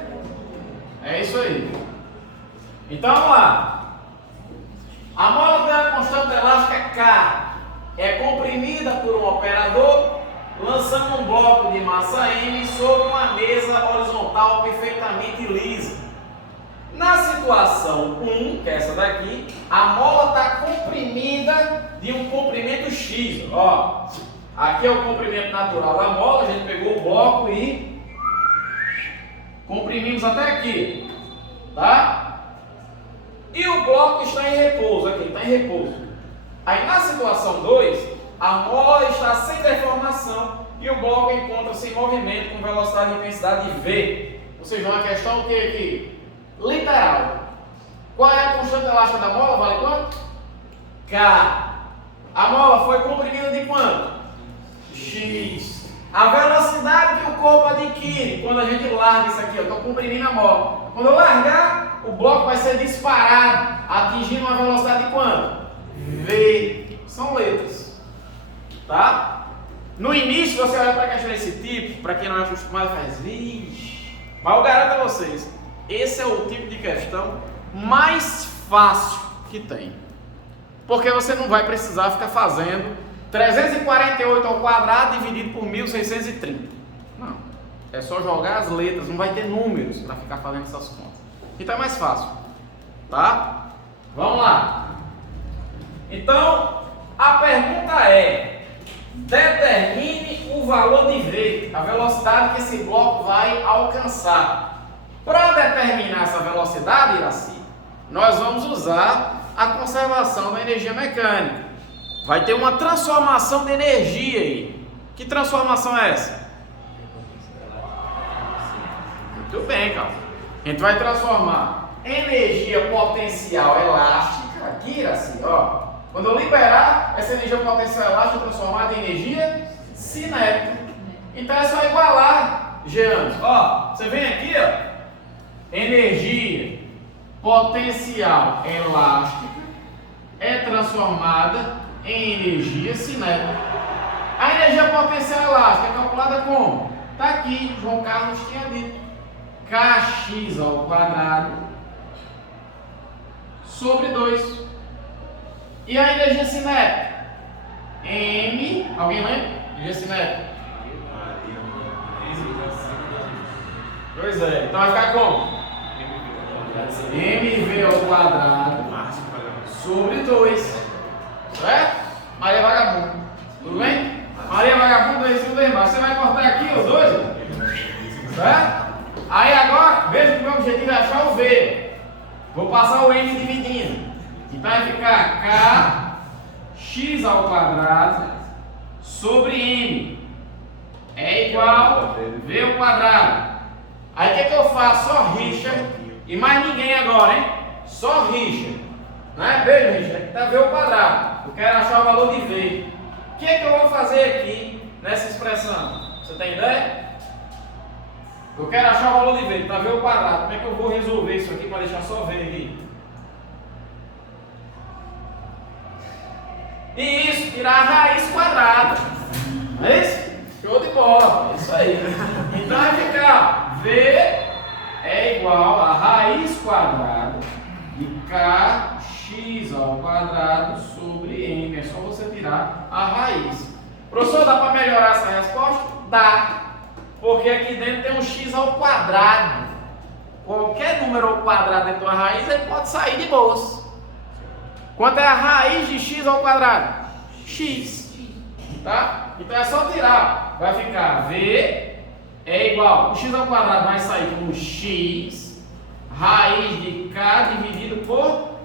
É isso aí. Então vamos lá. A mola tem uma constante elástica K. É comprimida por um operador, lançando um bloco de massa M sobre uma mesa horizontal perfeitamente lisa. Na situação 1, que é essa daqui, a mola está comprimida de um comprimento X. Ó, aqui é o comprimento natural da mola, a gente pegou o bloco e comprimimos até aqui, tá? E o bloco está em repouso, aqui, está em repouso. Aí na situação 2, a mola está sem deformação e o bloco encontra-se em movimento com velocidade e intensidade V. Ou seja, uma questão que aqui, literal. Qual é a constante elástica da mola? Vale quanto? K. A mola foi comprimida de quanto? X. A velocidade que o corpo adquire quando a gente larga isso aqui, eu estou comprimindo a mola. Quando eu largar, o bloco vai ser disparado, atingindo uma velocidade de quanto? V. São letras. Tá? No início, você olha para a questão desse tipo, para quem não é acostumado, faz vixe. Mas eu garanto a vocês, esse é o tipo de questão mais fácil que tem. Porque você não vai precisar ficar fazendo 348 ao quadrado dividido por 1630. Não. É só jogar as letras, não vai ter números para ficar fazendo essas contas. Então é mais fácil. Tá? Vamos lá. Então, a pergunta é: determine o valor de V, a velocidade que esse bloco vai alcançar. Para determinar essa velocidade, Iraci, nós vamos usar a conservação da energia mecânica. Vai ter uma transformação de energia aí. Que transformação é essa? Muito bem, calma. A gente vai transformar energia potencial elástica, aqui, Iraci, ó. Quando eu liberar essa energia potencial elástica transformada em energia cinética. Então é só igualar, Jean. Ó, você vem aqui, ó. Energia potencial elástica é transformada em energia cinética. A energia potencial elástica é calculada como? Está aqui, João Carlos tinha dito. Kx ao quadrado sobre 2. E a energia cinética? M, alguém lembra? Energia cinética? Pois é, então vai ficar como? mv ao quadrado sobre 2. Certo? Maria Vagabundo. Tudo bem? Maria Vagabundo é isso mesmo. Você vai cortar aqui os dois? Certo? Aí agora, veja que o meu objetivo é achar o V. Vou passar o M dividindo. Então vai ficar kx ao quadrado sobre M é igual a V ao quadrado. Aí o que eu faço? Só Richard e mais ninguém agora, hein? Só Richard. Não é? Veja, Richard, aqui está V ao quadrado. Eu quero achar o valor de V. O que eu vou fazer aqui nessa expressão? Você tem ideia? Eu quero achar o valor de V, está V ao quadrado. Como é que eu vou resolver isso aqui para deixar só V aqui? E isso, tirar a raiz quadrada. Não é isso? Show de bola, é isso aí. Então vai ficar V é igual a raiz quadrada de kx ao quadrado sobre m. É só você tirar a raiz. Professor, dá para melhorar essa resposta? Dá. Porque aqui dentro tem um x ao quadrado. Qualquer número ao quadrado dentro da raiz, ele pode sair de boas. Quanto é a raiz de x ao quadrado? X. Tá? Então é só tirar. Vai ficar V é igual. O x ao quadrado vai sair como x. Raiz de k dividido por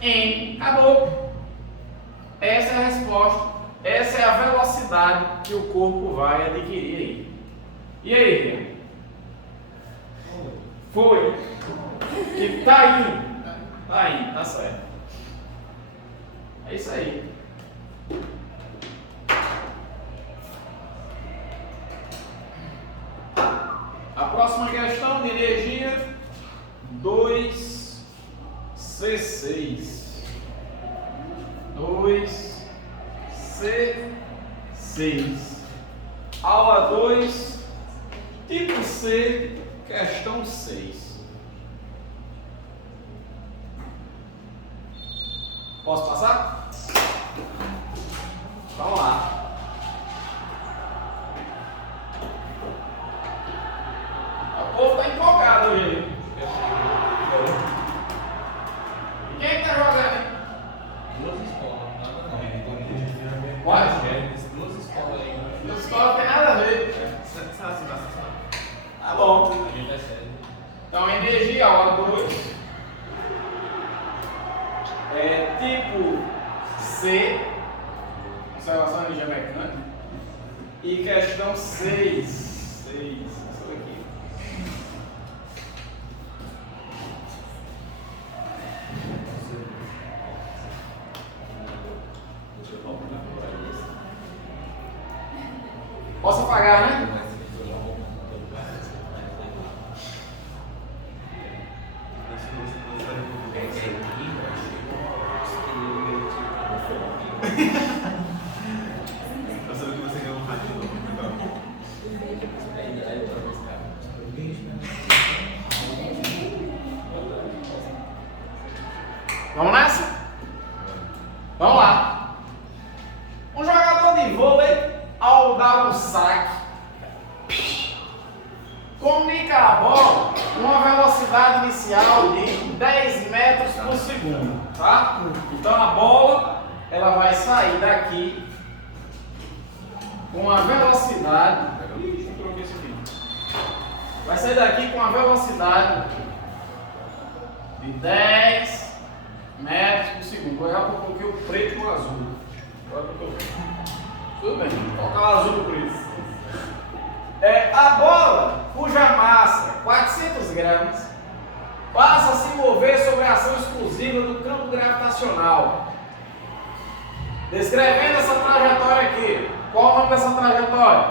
n. Acabou. Essa é a resposta essa é a velocidade que o corpo vai adquirir aí. E aí? Foi. Que tá indo. Tá indo, tá certo. É isso aí. A próxima questão de energia 2C6. 2C6. Aula 2, tipo C, questão 6. Posso passar? Vamos lá. O povo está empolgado hoje. E quem está jogando, hein? Duas escolas, nada não. Quais? Duas escolas aí. Duas escolas tem nada a ver. Tá bom. A gente é sério. Então, energia, aula 2. É tipo C, observação de energia mecânica. E questão 6. Essa daqui. Posso apagar, né? Eu sabia que você ganhou um rádio novo. Vamos nessa? Vamos lá. Um jogador de vôlei, ao dar um saque, comunica a bola com uma velocidade inicial de 10 metros por segundo, tá? Então a bola, ela vai sair daqui com uma velocidade. Ixi, eu troquei isso aqui. Vai sair daqui com uma velocidade de 10 metros por segundo. Vou errar porque eu coloquei o preto e o azul. Agora que eu tô vendo. Tudo bem, vou colocar o azul e o preto. A bola, cuja massa é 400 gramas, passa a se mover sobre a ação exclusiva do campo gravitacional. Descrevendo essa trajetória aqui. Qual o nome dessa trajetória?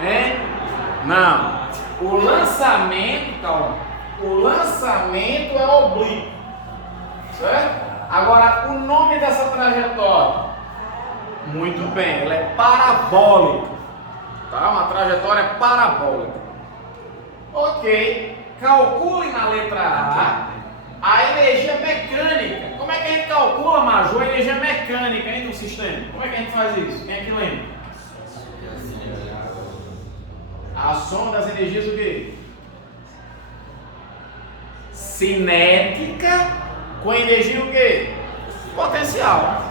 Hein? Não. O lançamento, calma. O lançamento é oblíquo. Certo? Agora, o nome dessa trajetória? Muito bem, ela é parabólica. Tá? Uma trajetória parabólica. Ok. Calcule na letra A energia mecânica. Como é que a gente calcula, Maju, a energia mecânica aí do sistema? Como é que a gente faz isso? Quem é que lembra? A soma das energias o quê? Cinética com energia o quê? Potencial.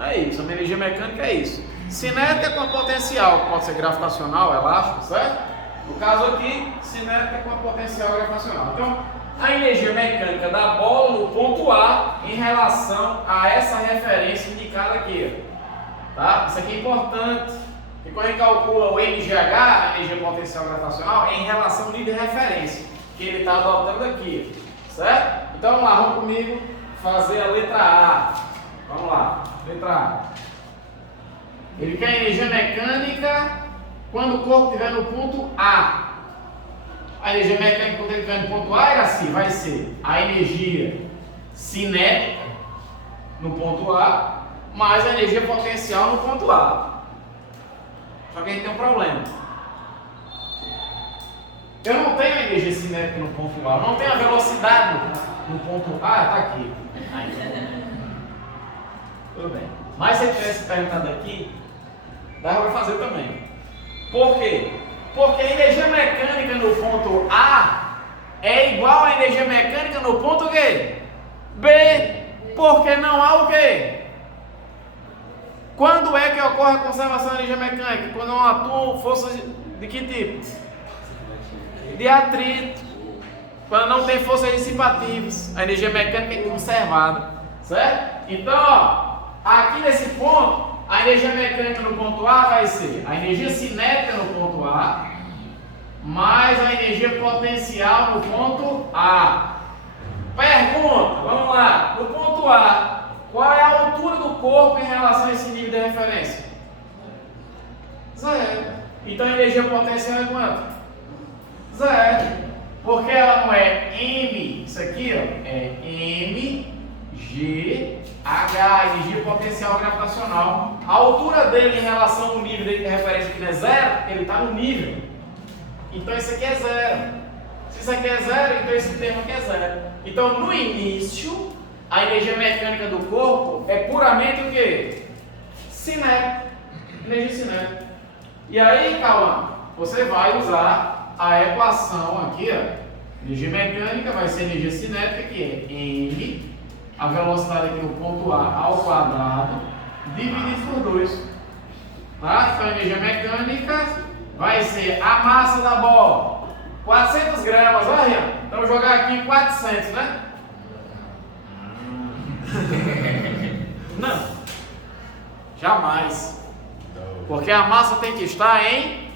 É isso, a energia mecânica é isso. Cinética com a potencial, que pode ser gravitacional, elástico, certo? No caso aqui, cinética com a potencial gravitacional. Então, a energia mecânica da bola no ponto A em relação a essa referência indicada aqui. Tá? Isso aqui é importante. E quando a gente calcula o MGH, a energia potencial gravitacional, é em relação ao nível de referência que ele está adotando aqui. Certo? Então vamos lá, vamos comigo fazer a letra A. Vamos lá, letra A. Ele quer energia mecânica quando o corpo estiver no ponto A. A energia mecânica quando ele estiver no ponto A, Iraci, vai ser a energia cinética no ponto A, mais a energia potencial no ponto A. Só que a gente tem um problema. Eu não tenho a energia cinética no ponto A, eu não tenho a velocidade no ponto A, está aqui. Tudo bem. Mas se ele tivesse perguntado aqui, dava para fazer também. Por quê? Porque a energia mecânica no ponto A é igual à energia mecânica no ponto quê? B. Porque não há o quê? Quando é que ocorre a conservação da energia mecânica? Quando não atuam forças de que tipo? De atrito. Quando não tem forças dissipativas. A energia mecânica é conservada. Certo? Então, ó, aqui nesse ponto, a energia mecânica no ponto A vai ser a energia cinética no ponto A, mais a energia potencial no ponto A. Pergunta, vamos lá, no ponto A, qual é a altura do corpo em relação a esse nível de referência? 0. Então a energia potencial é quanto? 0. Porque ela não é M, isso aqui ó, é MGH, energia potencial gravitacional. A altura dele em relação ao nível de referência que não é 0, ele está no nível. Então isso aqui é 0. Se isso aqui é 0, então esse termo aqui é 0. Então no início, a energia mecânica do corpo é puramente o quê? Cinética. Energia cinética. E aí, Cauã, você vai usar a equação aqui, ó. Energia mecânica vai ser energia cinética, que é M, a velocidade aqui no ponto A ao quadrado, dividido por 2. Tá? Então a energia mecânica vai ser a massa da bola, 400 gramas, olha Rian, então vou jogar aqui 400, né? Não, jamais, porque a massa tem que estar em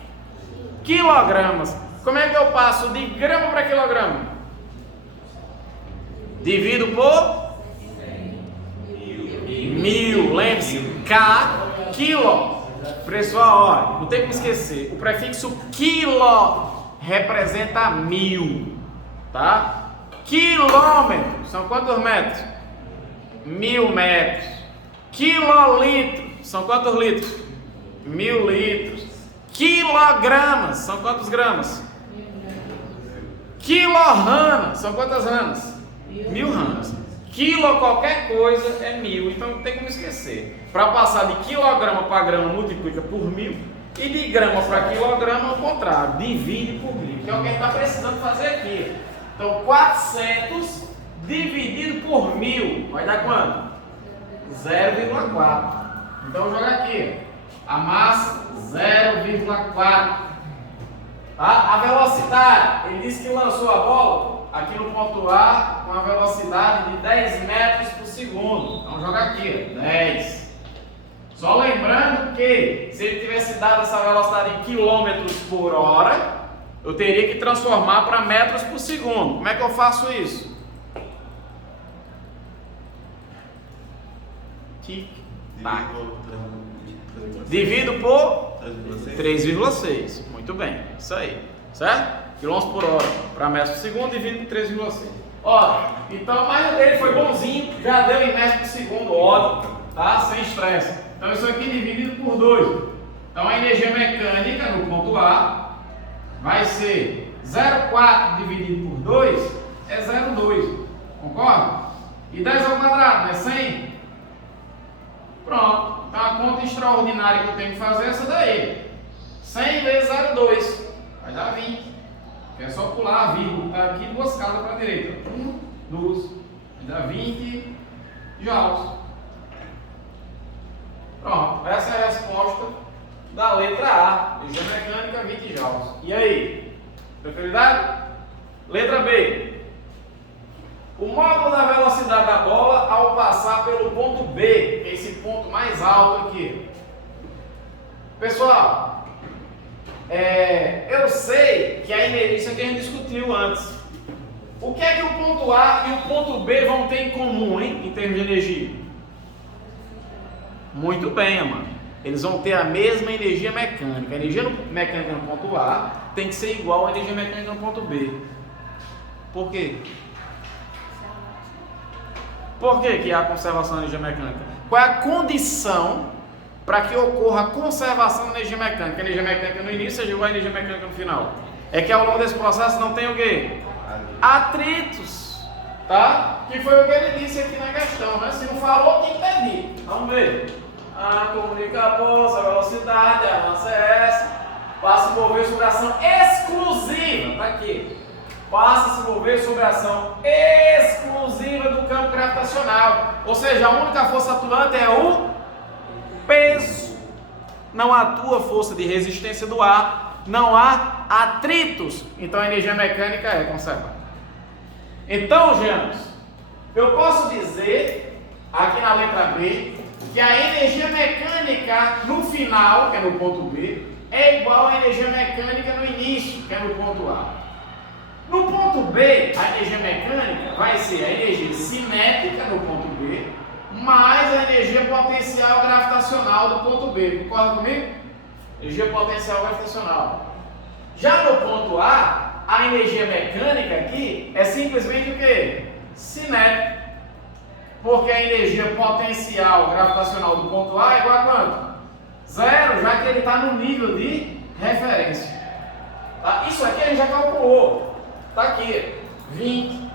quilogramas. Como é que eu passo de grama para quilograma? Divido por 1000, lembre-se, K, quilo. Pessoal, olha, não tem como esquecer, o prefixo quilo representa 1000, tá? Quilômetro, são quantos metros? 1000 metros. Quilolitro, são quantos litros? 1000 litros. Quilogramas, são quantos gramas? Quilorana, são quantas ranas? 1000 ranas. Quilo qualquer coisa é 1000, então não tem como esquecer. Para passar de quilograma para grama, multiplica por 1000. E de grama para quilograma, ao contrário, divide por 1000. Que é o que a gente está precisando fazer aqui. Então 400 dividido por 1000 vai dar quanto? 0,4. Então vou jogar aqui. A massa 0,4. Tá? A velocidade, ele disse que lançou a bola aqui no ponto A com a velocidade de 10 metros por segundo. Vamos jogar aqui, 10. Só lembrando que se ele tivesse dado essa velocidade em quilômetros por hora, eu teria que transformar para metros por segundo. Como é que eu faço isso? Tic-tac. Divido por 3,6. Muito bem, isso aí, certo? Quilômetros por hora para metros por segundo, divido por 3,6. Ó, então o mais dele foi bonzinho, já deu em metros por segundo, ótimo, tá? Sem estresse. Então isso aqui dividido por 2. Então a energia mecânica no ponto A vai ser 0,4 dividido por 2 é 0,2. Concorda? E 10 ao quadrado, não é 100? Pronto. Então a conta extraordinária que eu tenho que fazer é essa daí. 100 vezes 0,2 vai dar 20. É só pular a vírgula, tá aqui 2 casas para a direita. 1, 2, vai dar 20 joules. Pronto, essa é a resposta da letra A, energia mecânica 20 joules. E aí? Tranquilidade? Letra B. O módulo da velocidade da bola ao passar pelo ponto B, que é esse ponto mais alto aqui. Pessoal, eu sei que a energia, isso aqui a gente discutiu antes. O que é que o ponto A e o ponto B vão ter em comum, hein, em termos de energia? Muito bem, amado. Eles vão ter a mesma energia mecânica. A energia mecânica no ponto A tem que ser igual à energia mecânica no ponto B. Por quê? Por que há conservação da energia mecânica? Qual é a condição para que ocorra a conservação da energia mecânica? A energia mecânica no início seja igual à energia mecânica no final. É que ao longo desse processo não tem o quê? Atritos. Tá? Que foi o que ele disse aqui na questão, né? Se não falou, tem que entendi. Vamos ver. Comunica a bolsa, a velocidade, a massa é essa. Passa a se mover sobre a ação exclusiva. Tá aqui. Passa a se mover sobre a ação exclusiva do campo gravitacional. Ou seja, a única força atuante é o peso. Não atua força de resistência do ar. Não há atritos. Então a energia mecânica é conservada. Então, Janos, eu posso dizer aqui na letra B que a energia mecânica no final, que é no ponto B, é igual à energia mecânica no início, que é no ponto A. No ponto B, a energia mecânica vai ser a energia cinética no ponto B, mais a energia potencial gravitacional do ponto B. Concorda comigo? Energia potencial gravitacional. Já no ponto A energia mecânica aqui é simplesmente o quê? Cinética. Porque a energia potencial gravitacional do ponto A é igual a quanto? 0, já que ele está no nível de referência. Tá? Isso aqui a gente já calculou. Está aqui, 20.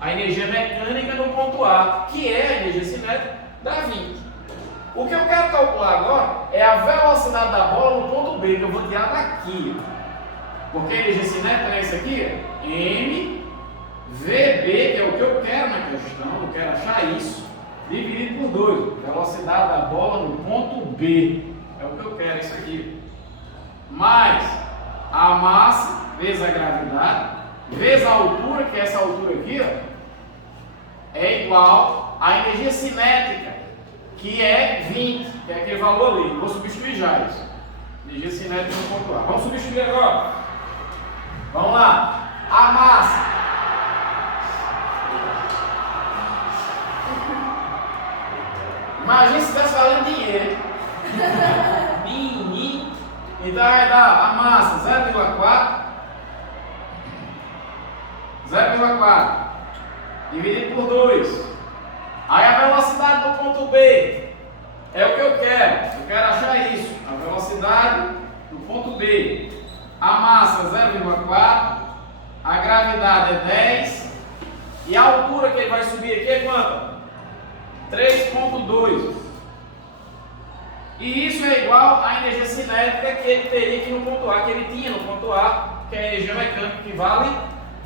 A energia mecânica no ponto A, que é a energia cinética, dá 20. O que eu quero calcular agora é a velocidade da bola no ponto B, que eu vou tirar daqui. Porque a energia cinética é isso aqui, mVb, que é o que eu quero na questão, eu quero achar isso, dividido por 2. Velocidade da bola no ponto B, é o que eu quero, isso aqui. Mais a massa, vezes a gravidade, vezes a altura, que é essa altura aqui, ó, é igual à energia cinética, que é 20, que é aquele valor ali. Vou substituir já isso. Energia cinética no ponto A. Vamos substituir agora. Vamos lá. A massa. Imagina se estivesse falando dinheiro. Então vai dar a massa 0,4 dividido por 2. Aí a velocidade do ponto B é o que eu quero achar isso, a velocidade do ponto B. A massa 0,4, a gravidade é 10 e a altura que ele vai subir aqui é quanto? 3,2. E isso é igual à energia cinética que ele teria aqui no ponto A, que ele tinha no ponto A, que é a energia mecânica, que vale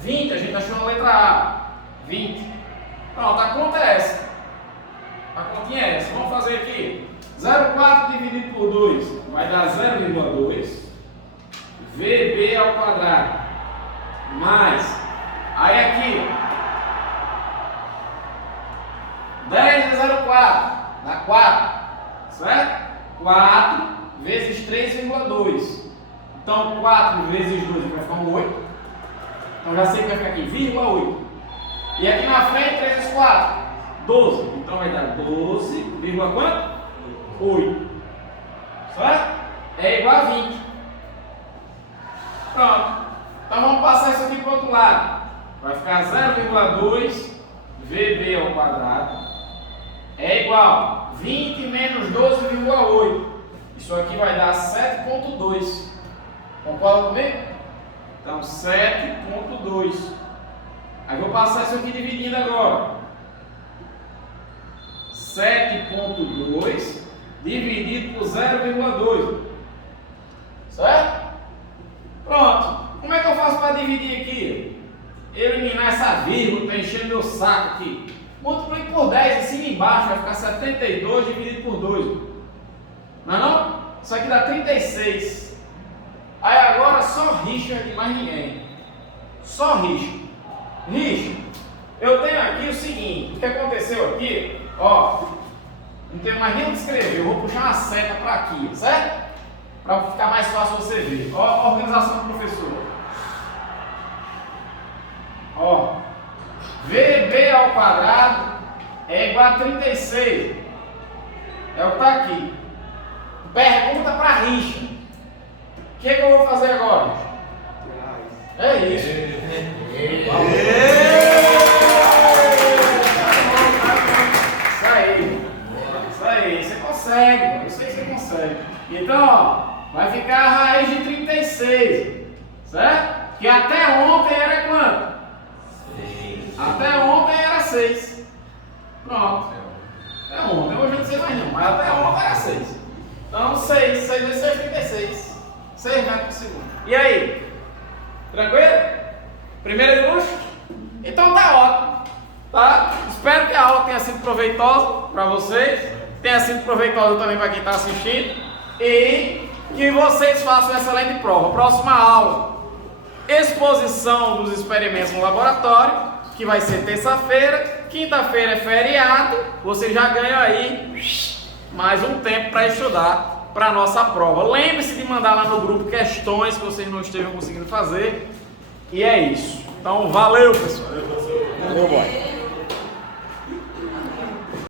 20, a gente achou na letra A, 20. Pronto, a conta é essa. A continha é essa. Vamos fazer aqui. 0,4 dividido por 2 vai dar 0,2 VB ao quadrado. Mais. Aí aqui. 10 vezes 0,4 dá 4. Certo? 4 vezes 3,2. Então 4 vezes 2 vai ficar um 8. Então já sei que vai ficar aqui, 0,8. E aqui na frente 3 vezes 4. 12. Então vai dar 12, quanto? 8. Certo? É igual a 20. Pronto. Então vamos passar isso aqui para o outro lado. Vai ficar 0,2 VB ao quadrado é igual a 20 menos 12,8. Isso aqui vai dar 7,2. Concorda comigo? Então 7,2. Aí vou passar isso aqui dividindo agora. 7,2 dividido por 0,2. Certo? Pronto. Como é que eu faço para dividir aqui? Eliminar essa vírgula, está enchendo meu saco aqui. Multiplique por 10 em cima e embaixo, vai ficar 72 dividido por 2. Não é não? Isso aqui dá 36. Aí agora só Richard e mais ninguém. Só Richard. Richard, eu tenho aqui o seguinte, o que aconteceu aqui, ó, não tenho mais nem o que escrever, eu vou puxar uma seta para aqui, certo? Para ficar mais fácil você ver. Ó a organização do professor. Ó, VB ao quadrado é igual a 36. É o que está aqui. Pergunta para Richard. O que eu vou fazer agora? É isso. Isso aí, você consegue, eu sei que você consegue. Então, ó, vai ficar a raiz de 36, certo? Que até ontem era quanto? 6. Até ontem era 6. Pronto. Até ontem, hoje eu não sei mais não, mas até ontem era 6. Então, 6 vezes 6, 36. 6 metros por segundo. E aí? Tranquilo? Primeiro de luxo? Então tá ótimo, tá? Espero que a aula tenha sido proveitosa para vocês, tenha sido proveitosa também para quem está assistindo e que vocês façam uma excelente prova. Próxima aula, exposição dos experimentos no laboratório, que vai ser terça-feira. Quinta-feira é feriado, você já ganha aí mais um tempo para estudar para a nossa prova. Lembre-se de mandar lá no grupo questões que vocês não estejam conseguindo fazer. E é isso. Então, valeu, pessoal. Valeu, professor. Valeu, boy.